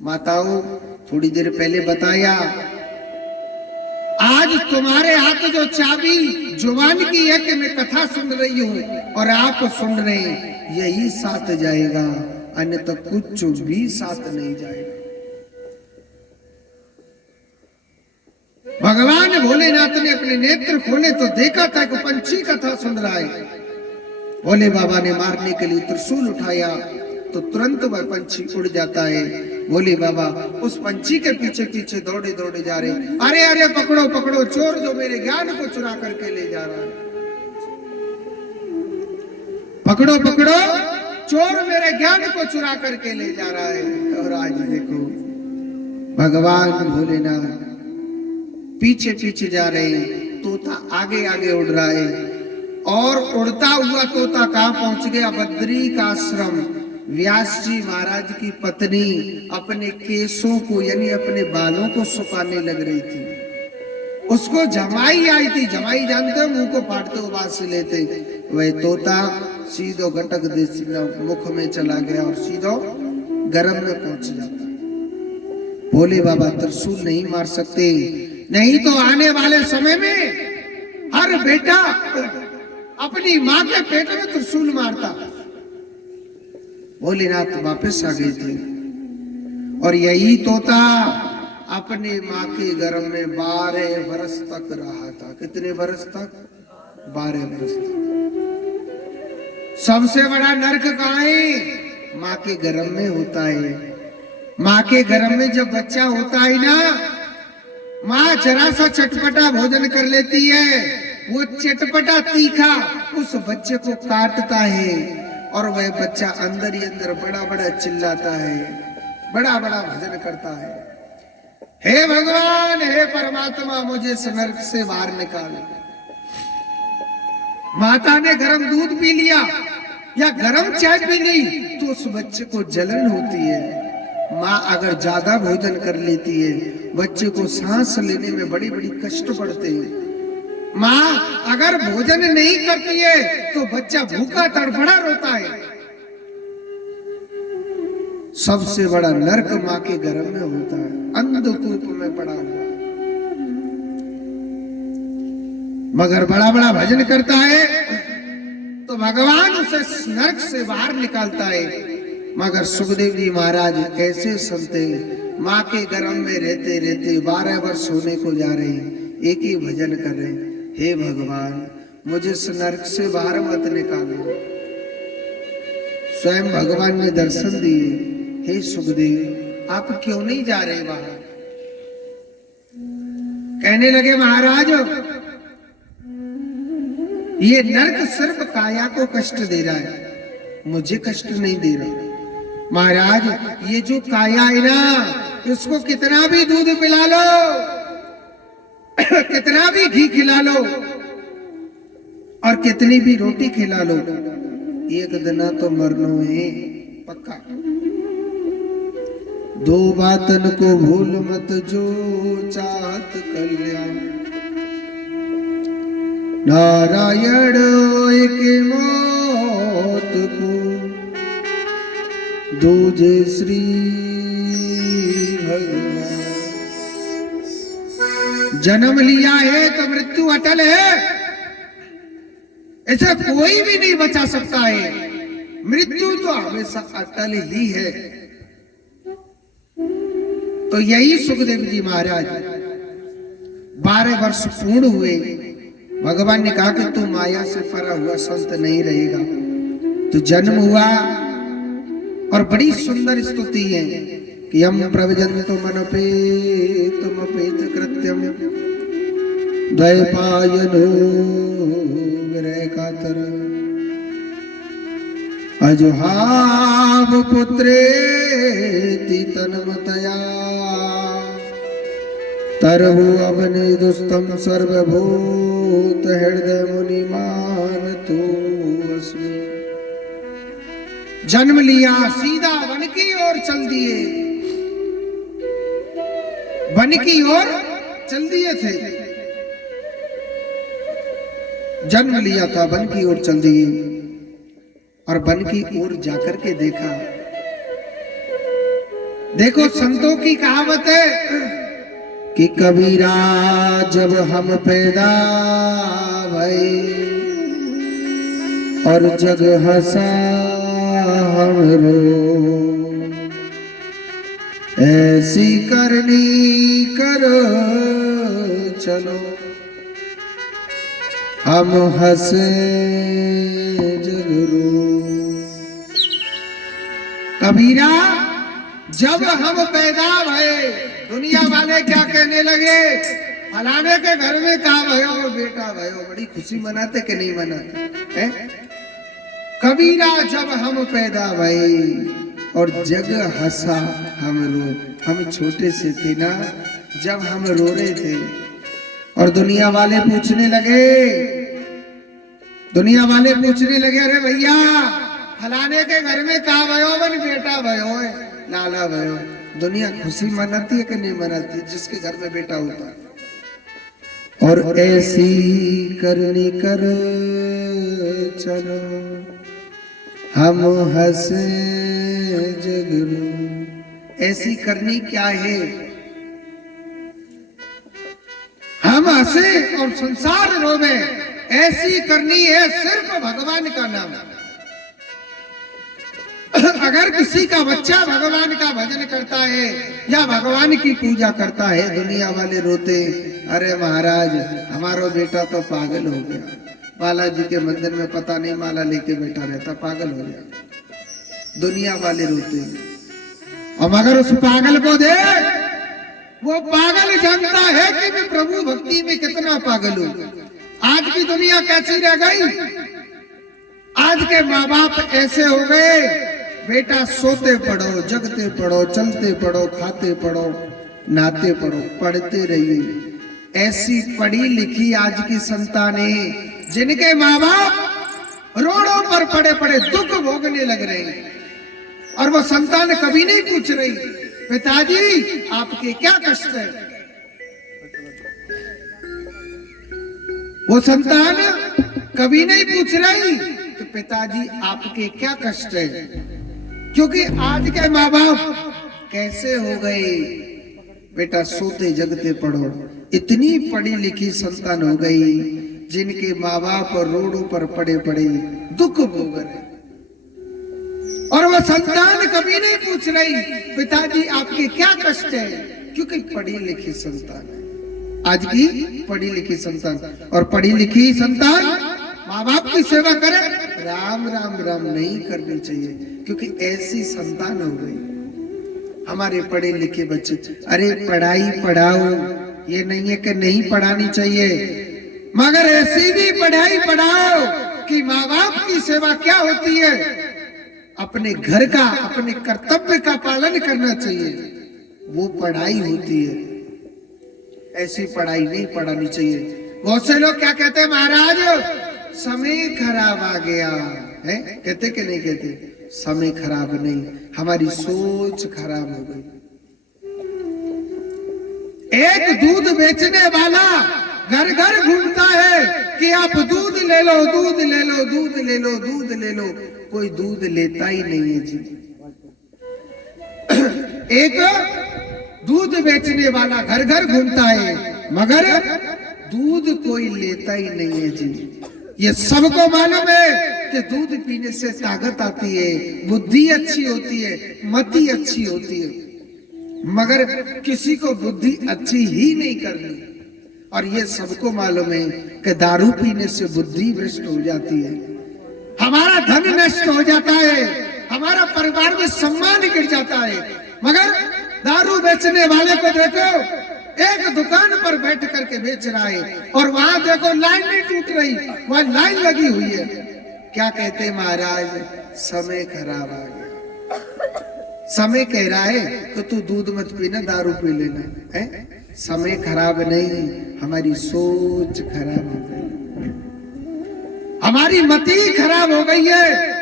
माताओं, थोड़ी देर पहले बताया, आज तुम्हारे हाथ जो चाबी जुबान की है कि मैं कथा सुन रही हूं और आप सुन रहे हैं, यही साथ जाएगा, अन्यथा कुछ भी साथ नहीं जाएगा। भगवान भोलेनाथ ने अपने नेत्र खोले तो देखा था कि पंछी कथा सुन रहा है। भोले बाबा ने मारने के लिए त्रिशूल उठाया तो तुरंत वह पंछी उड़ जाता है। भोले बाबा उस पंछी के पीछे पीछे दौड़े दौड़े जा रहे, अरे अरे पकड़ो पकड़ो, चोर जो मेरे ज्ञान को चुरा करके ले जा रहा है। पकड़ो पकड़ो, चोर मेरे ज्ञान को चुरा करके ले जा रहा है। और आज देखो भगवान भोलेनाथ पीछे पीछे जा रहे हैं, तोता आगे आगे उड़ रहा है। और उड़ता हुआ तोता कहां पहुंच गया? बद्री का आश्रम। व्यास जी महाराज की पत्नी अपने केसों को यानी अपने बालों को सुखाने लग रही थी। उसको जमाई आई थी। जमाई जानते हो, मुंह को फाड़ते हो बात से लेते। वह तोता सीधो घटक दे मुख में चला गया और सीधो गर्भ में पहुंच जाता। भोले बाबा त्रिशूल नहीं मार सकते, नहीं तो आने वाले समय में हर बेटा अपनी मां के पेट में त्रिशूल मारता। भोलेनाथ वापस आ गए थे और यही तोता अपने मां के गर्भ में 12 वर्ष तक रहा था। कितने वर्ष तक? 12 वर्ष तक। सबसे बड़ा नरक कहां है? मां के गर्भ में होता है। मां के गर्भ में जब बच्चा होता है ना, मां जरा सा चटपटा भोजन कर लेती है। वो चटपटा तीखा उस बच्चे को काटता है और वह बच्चा अंदर ही अंदर बड़ा बड़ा चिल्लाता है, बड़ा बड़ा भजन करता है, हे भगवान, हे परमात्मा, मुझे इस नरक से बाहर निकाल। माता ने गर्म दूध पी लिया या गर्म चाय पी ली तो उस बच्चे को जलन होती है। माँ अगर ज्यादा भोजन कर लेती है, बच्चे को सांस लेने में बड़ी बड़ी कष्ट पड़ते हैं। माँ अगर भोजन नहीं करती है तो बच्चा भूखा तड़फड़ा रोता है। सबसे बड़ा नरक माँ के गर्भ में होता है, अंधकूप में पड़ा हुआ। मगर बड़ा बड़ा भजन करता है तो भगवान उसे नरक से बाहर निकालता है। मगर सुखदेव जी महाराज ऐसे संते माँ के गर्भ में रहते रहते 12 वर्ष होने को जा रहे हैं, एक ही भजन कर रहे हैं, हे भगवान मुझे इस नरक से बाहर मत निकालो। स्वयं भगवान ने दर्शन दिए, हे सुखदेव आप क्यों नहीं जा रहे बाहर? कहने लगे महाराज ये नरक सिर्फ काया को कष्ट दे रहा है, मुझे कष्ट नहीं दे रहा। महाराज ये जो काया है ना, इसको कितना भी दूध पिला लो कितना भी घी खिला लो और कितनी भी रोटी खिला लो, एक दिन तो मरना है पक्का। दो बातन को भूल मत जो चाहत कल्याण, नारायण एक मौत को दूजे श्री भगवान। जन्म लिया है तो मृत्यु अटल है, ऐसा कोई भी नहीं बचा सकता है। मृत्यु तो हमेशा अटल ही है। तो यही सुखदेव जी महाराज 12 वर्ष पूर्ण हुए, भगवान ने कहा कि तू माया से परा हुआ संत नहीं रहेगा। तो जन्म हुआ और बड़ी सुंदर स्तुति है कि यम प्रवजन्तु मनपेतम अपेत कृत्यम द्वैपायनो विरह कातर अजुहाव पुत्रेति तन्मतया तरहु अवनि दुस्तम सर्वभूत हृदय मुनिमान तू अस्मि। जन्म लिया सीधा वन की ओर चल दिए, वन की ओर चल दिए थे। जन्म लिया था, वन की ओर चल दिए और वन की ओर जाकर के देखा। देखो संतों की कहावत है कि कबीरा जब हम पैदा भए और जग हंसा हमरो, ऐसी करनी करो चलो हम हंसे जगरो। कबीरा जब हम पैदा भए, दुनिया वाले क्या कहने लगे, फलाने के घर में कहा भयो बेटा भयो, बड़ी खुशी मनाते कि नहीं मनाते हैं? कबीरा जब हम पैदा भए और जग हंसा हम रो। हम छोटे से थे ना, जब हम रो रहे थे और दुनिया वाले पूछने लगे, अरे भैया फलाने के घर में कहा भयो बन बेटा भयो है, लाला भयो। दुनिया खुशी मनाती है कि नहीं मनाती जिसके घर में बेटा होता है। और ऐसी करनी कर चलो हम हंसे जगरो। ऐसी करनी क्या है, हम हंसे और संसार रोवे, ऐसी करनी है सिर्फ भगवान का नाम। अगर किसी का बच्चा भगवान का भजन करता है या भगवान की पूजा करता है, दुनिया वाले रोते, अरे महाराज हमारा बेटा तो पागल हो गया, बालाजी के मंदिर में पता नहीं माला लेके बैठा रहता, पागल हो गया। दुनिया वाले रोते। और मगर उस पागल को दे, वो पागल जानता है कि मैं प्रभु भक्ति में कितना पागल हूं। आज की दुनिया कैसी रह गई, आज के माँ बाप ऐसे हो गए, बेटा सोते पढ़ो, जगते पढ़ो, चलते पढ़ो, खाते पढ़ो, नहाते पढ़ो, पढ़ते रहिए। ऐसी पढ़ी लिखी आज की संतानें जिनके माँ बाप रोडों पर पड़े पड़े दुख भोगने लग रहे हैं, और वो संतान कभी नहीं पूछ रही पिताजी आपके क्या कष्ट है। वो संतान कभी नहीं पूछ रही कि पिताजी आपके क्या कष्ट है, क्योंकि आज के माँ बाप कैसे हो गए, बेटा सोते जगते पढ़ो। इतनी पढ़ी लिखी संतान हो गई जिनके माँ बाप रोडों पर पड़े पड़े दुख भोग रहे, और वो संतान कभी नहीं पूछ रही पिताजी आपके क्या कष्ट है, क्योंकि पढ़ी लिखी संतान है। आज की पढ़ी लिखी संतान, और पढ़ी लिखी संतान माँ बाप की सेवा करे, राम राम राम नहीं करनी चाहिए, क्योंकि ऐसी संतान हो गई। हमारे पढ़े लिखे बच्चे, अरे पढ़ाई पढ़ाओ, ये नहीं है कि नहीं पढ़ानी चाहिए, मगर ऐसी भी पढ़ाई पढ़ाओ कि माँ बाप की सेवा क्या होती है, अपने घर का, अपने कर्तव्य का पालन करना चाहिए, वो पढ़ाई होती है। ऐसी पढ़ाई नहीं पढ़ानी चाहिए। बहुत से लोग क्या कहते हैं, महाराज समय खराब आ गया है, कहते कि नहीं कहते? समय खराब नहीं, हमारी सोच खराब हो गई। एक दूध बेचने वाला घर घर घूमता है कि आप दूध ले लो, दूध ले लो, दूध ले लो, दूध ले लो, कोई दूध लेता ही नहीं है जी। एक दूध बेचने वाला घर घर घूमता है, मगर दूध कोई लेता ही नहीं है जी। ये सबको मालूम है कि दूध पीने से ताकत आती है, बुद्धि अच्छी होती है, मति अच्छी होती है, मगर किसी को बुद्धि अच्छी ही नहीं करनी। और ये सबको मालूम है कि दारू पीने से बुद्धि भ्रष्ट हो जाती है, हमारा धन नष्ट हो जाता है, हमारा परिवार में सम्मान गिर जाता है। मगर दारू बेचने वाले को देखो, एक दुकान पर बैठ करके बेच रहा है, और वहां देखो लाइन नहीं टूट रही, वहां लाइन लगी हुई है। क्या कहते महाराज, समय खराब आ गया। समय कह रहा है कि तू दूध मत पीना, दारू पी लेना है। समय खराब नहीं, हमारी सोच खराब हो गई, हमारी मति खराब हो गई है।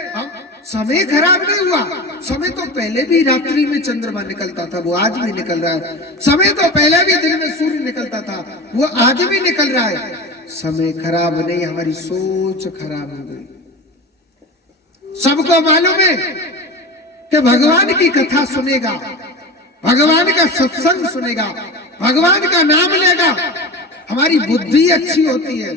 समय खराब नहीं हुआ, समय तो पहले भी रात्रि में चंद्रमा निकलता था, वो आज भी निकल रहा है। समय तो पहले भी दिन में सूर्य निकलता था, वो आज भी निकल रहा है। समय खराब नहीं, हमारी सोच खराब हो गई। सबको मालूम है कि भगवान की कथा सुनेगा, भगवान का सत्संग सुनेगा, भगवान का नाम लेगा, हमारी बुद्धि अच्छी होती है,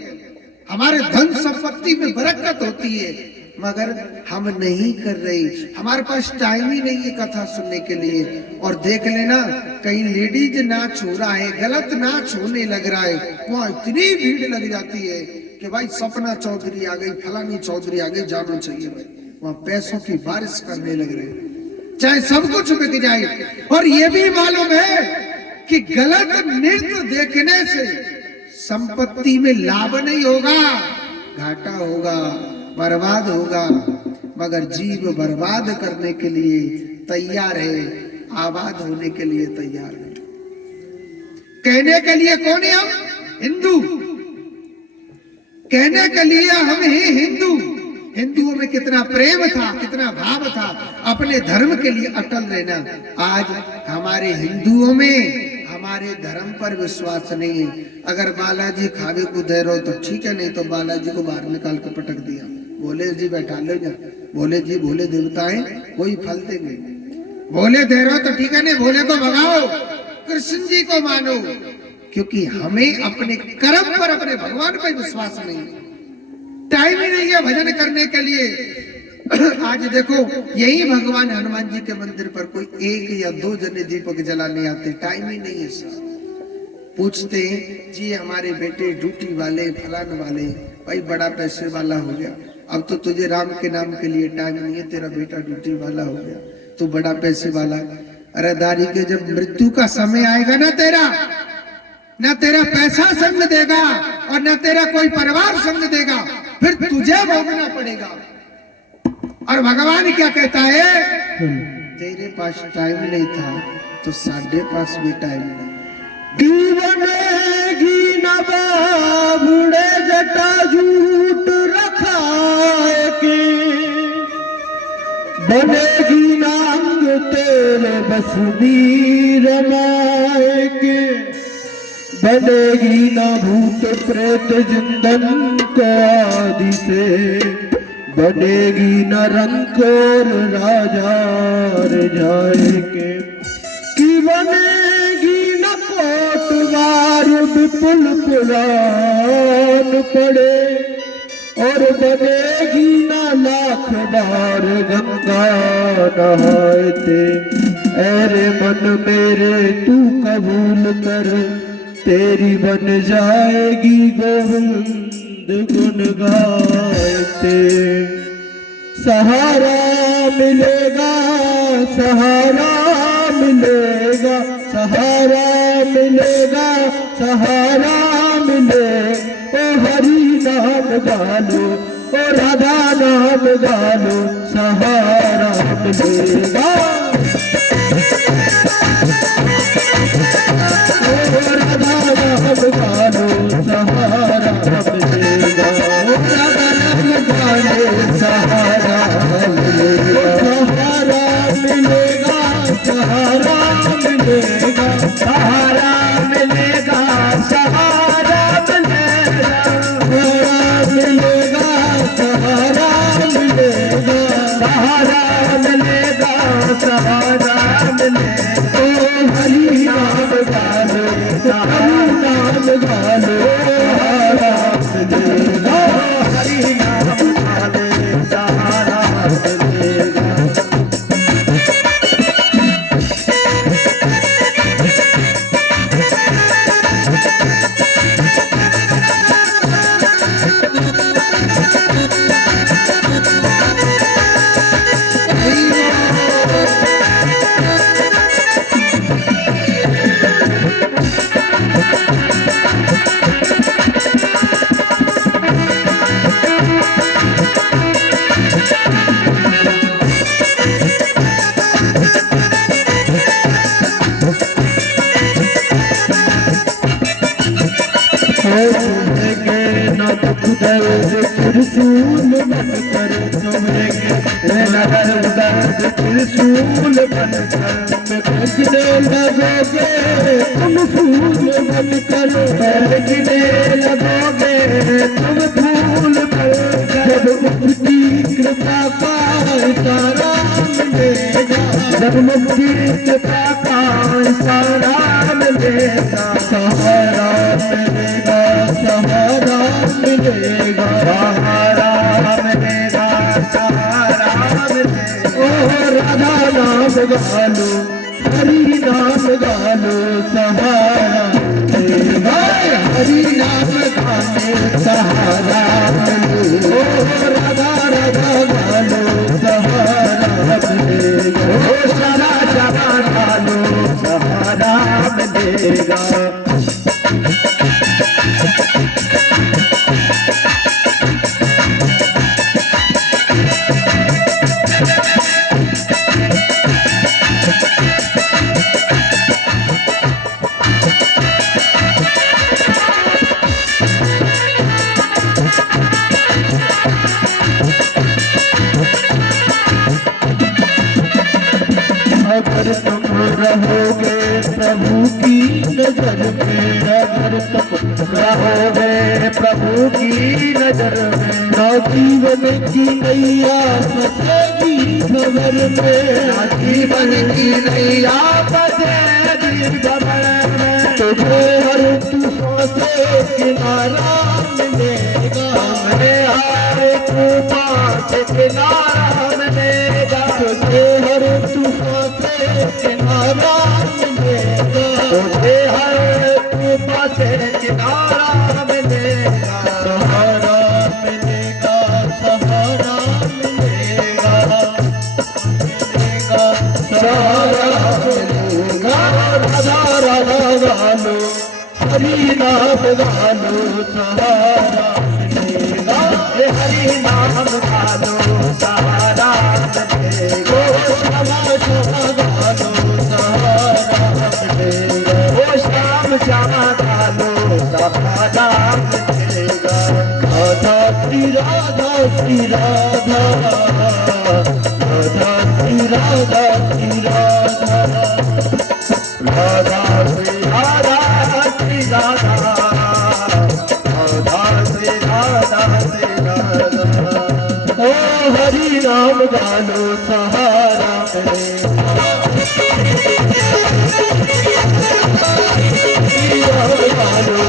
हमारे धन संपत्ति में बरकत होती है, मगर हम नहीं कर रही। हमारे पास टाइम ही नहीं है कथा सुनने के लिए। और देख लेना, कहीं लेडीज नाच हो रहा है, गलत नाच होने लग रहा है, वहां इतनी भीड़ लग जाती है कि भाई सपना चौधरी आ गई, फलानी चौधरी आ गई, जाना चाहिए भाई। वहां पैसों की बारिश करने लग रहे, चाहे सब कुछ बिक जाए। और ये भी मालूम है कि गलत नृत्य देखने से संपत्ति में लाभ नहीं होगा, घाटा होगा, बर्बाद होगा। मगर जीव बर्बाद करने के लिए तैयार है, आबाद होने के लिए तैयार है। कहने के लिए कौन है हम? हिंदू। कहने के लिए हम हैं हिंदू। हिंदुओं में कितना प्रेम था, कितना भाव था, अपने धर्म के लिए अटल रहना। आज हमारे हिंदुओं में हमारे धर्म पर विश्वास नहीं है। अगर बालाजी खावे को दे रहे हो तो ठीक है, नहीं तो बालाजी को बाहर निकाल के पटक दिया, बोले जी बैठा लो जा, बोले जी भोले देवताएं कोई फल देंगे, भोले दे रहे हो तो ठीक है, नहीं भोले को भगाओ, कृष्ण जी को मानो। क्योंकि हमें अपने कर्म पर, अपने भगवान पर विश्वास नहीं, टाइम ही नहीं है भजन करने के लिए। आज देखो, यही भगवान हनुमान जी के मंदिर पर कोई 1 या 2 जने दीपक जलाने आते, टाइम ही नहीं है सर। पूछते हैं जी हमारे बेटे ड्यूटी वाले, फलान वाले, भाई बड़ा पैसे वाला हो गया, अब तो तुझे राम के नाम के लिए टाइम नहीं है, तेरा बेटा ड्यूटी वाला हो गया, तू बड़ा पैसे वाला। अरे दारी के जब मृत्यु का समय आएगा ना तेरा पैसा संग देगा और ना तेरा कोई परिवार संग देगा, फिर तुझे भोगना पड़ेगा। और भगवान क्या कहता है, तेरे पास टाइम नहीं था तो साढ़े पास भी टाइम नहीं। बनेगी न बाबुड़े जटा झूठ रखाए के, बनेगी न अंग तेरे बस वीर रमाए के, बनेगी न भूत प्रेत जिंदन को आदि से, बनेगी न रंकोर राजा जाए के, कि बनेगी न कोटवार पुल पुरान पड़े और बनेगी ना लाख बार गंगा नहाते। ऐरे मन मेरे तू कबूल कर, तेरी बन जाएगी गोविंद गुन गाते। सहारा मिलेगा, सहारा मिलेगा, सहारा मिलेगा, सहारा मिले। ओ हरि नाम गालो, ओ राधा नाम गालो, सहारा मिलेगा। ओ राधा नाम गालो, सहारा मिलेगा। ओ राधा नाम गालो, सहारा मिलेगा। सहारा मिलेगा, सहारा मिलेगा, सहारा मिलेगा, सहारा मिलेगा, सहारा मिलेगा, सहारा मिलेगा, सहारा मिलेगा। ओ हरि नाम गालो, हरि नाम गालो, सहारा मिलेगा। हरि नाम गालो, सहारा मिलेगा। त्रिशूल बनकर तुम्हें दर्द त्रिशूल बनकर गिने लगोगे तुम फूल बनकर, गिने लगोगे तुम फूल बनकर। जब मुक्ति कृपा का इशारा मिलेगा, जब मुक्ति कृपा का इशारा मिलेगा, सहारा मिलेगा, सहारा मिलेगा, सहारा मिलेगा, सहारा मिलेगा। ओ राधा नाम गालो, हरि नाम गालो, सहारा मिलेगा। हरि नाम गाले, सहारा मिलेगा। ओ राधा राधा गालो, सहारा मिलेगा। ओ सारा जहां गालो, सहारा मिलेगा। अगर तुम रहोगे प्रभु की नजर में, अगर तुम रहोगे प्रभु की नजर में, जीवन की नैया फंसेगी भंवर में, जीवन की नैया फंसेगी भंवर में। तुझे हर तूफान से किनारा मिलेगा, हर तूफान से किनारा मिलेगा। तुझे हर तूफान से किनारा मिलेगा, तुझे हर तूफान से किनारा मिलेगा, सहारा मिलेगा, सहारा मिलेगा, मिलेगा, सहारा मिलेगा। राधा राधा गालो, हरि नाम गालो, सहारा मिलेगा। हरि नाम गालो, सहारा मिलेगा। श्यामा श्यामा गालो, सहारा मिलेगा। ओ श्याम श्यामा गालो, सहारा मिलेगा। राधा श्री राधा श्री राधा, राधा श्री राधा श्री राधा, राधा श्री राधा श्री राधा, राधा श्री राधा श्री राधा। ओ हरि नाम गालो, सहारा मिलेगा। हरि नाम गालो,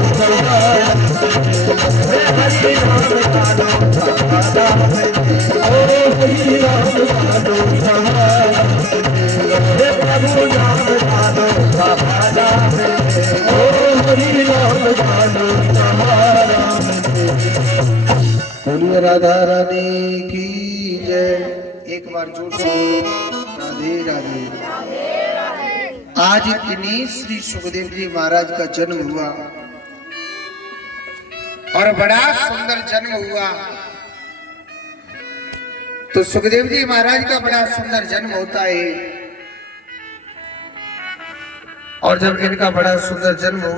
बोलिए राधा रानी की जय। एक बार जोर से बोलो राधे राधे। आज इन्हीं श्री सुखदेव जी महाराज का जन्म हुआ और बड़ा सुंदर जन्म हुआ। तो सुखदेव जी महाराज का बड़ा सुंदर जन्म होता है और जब इनका बड़ा सुंदर जन्म हुआ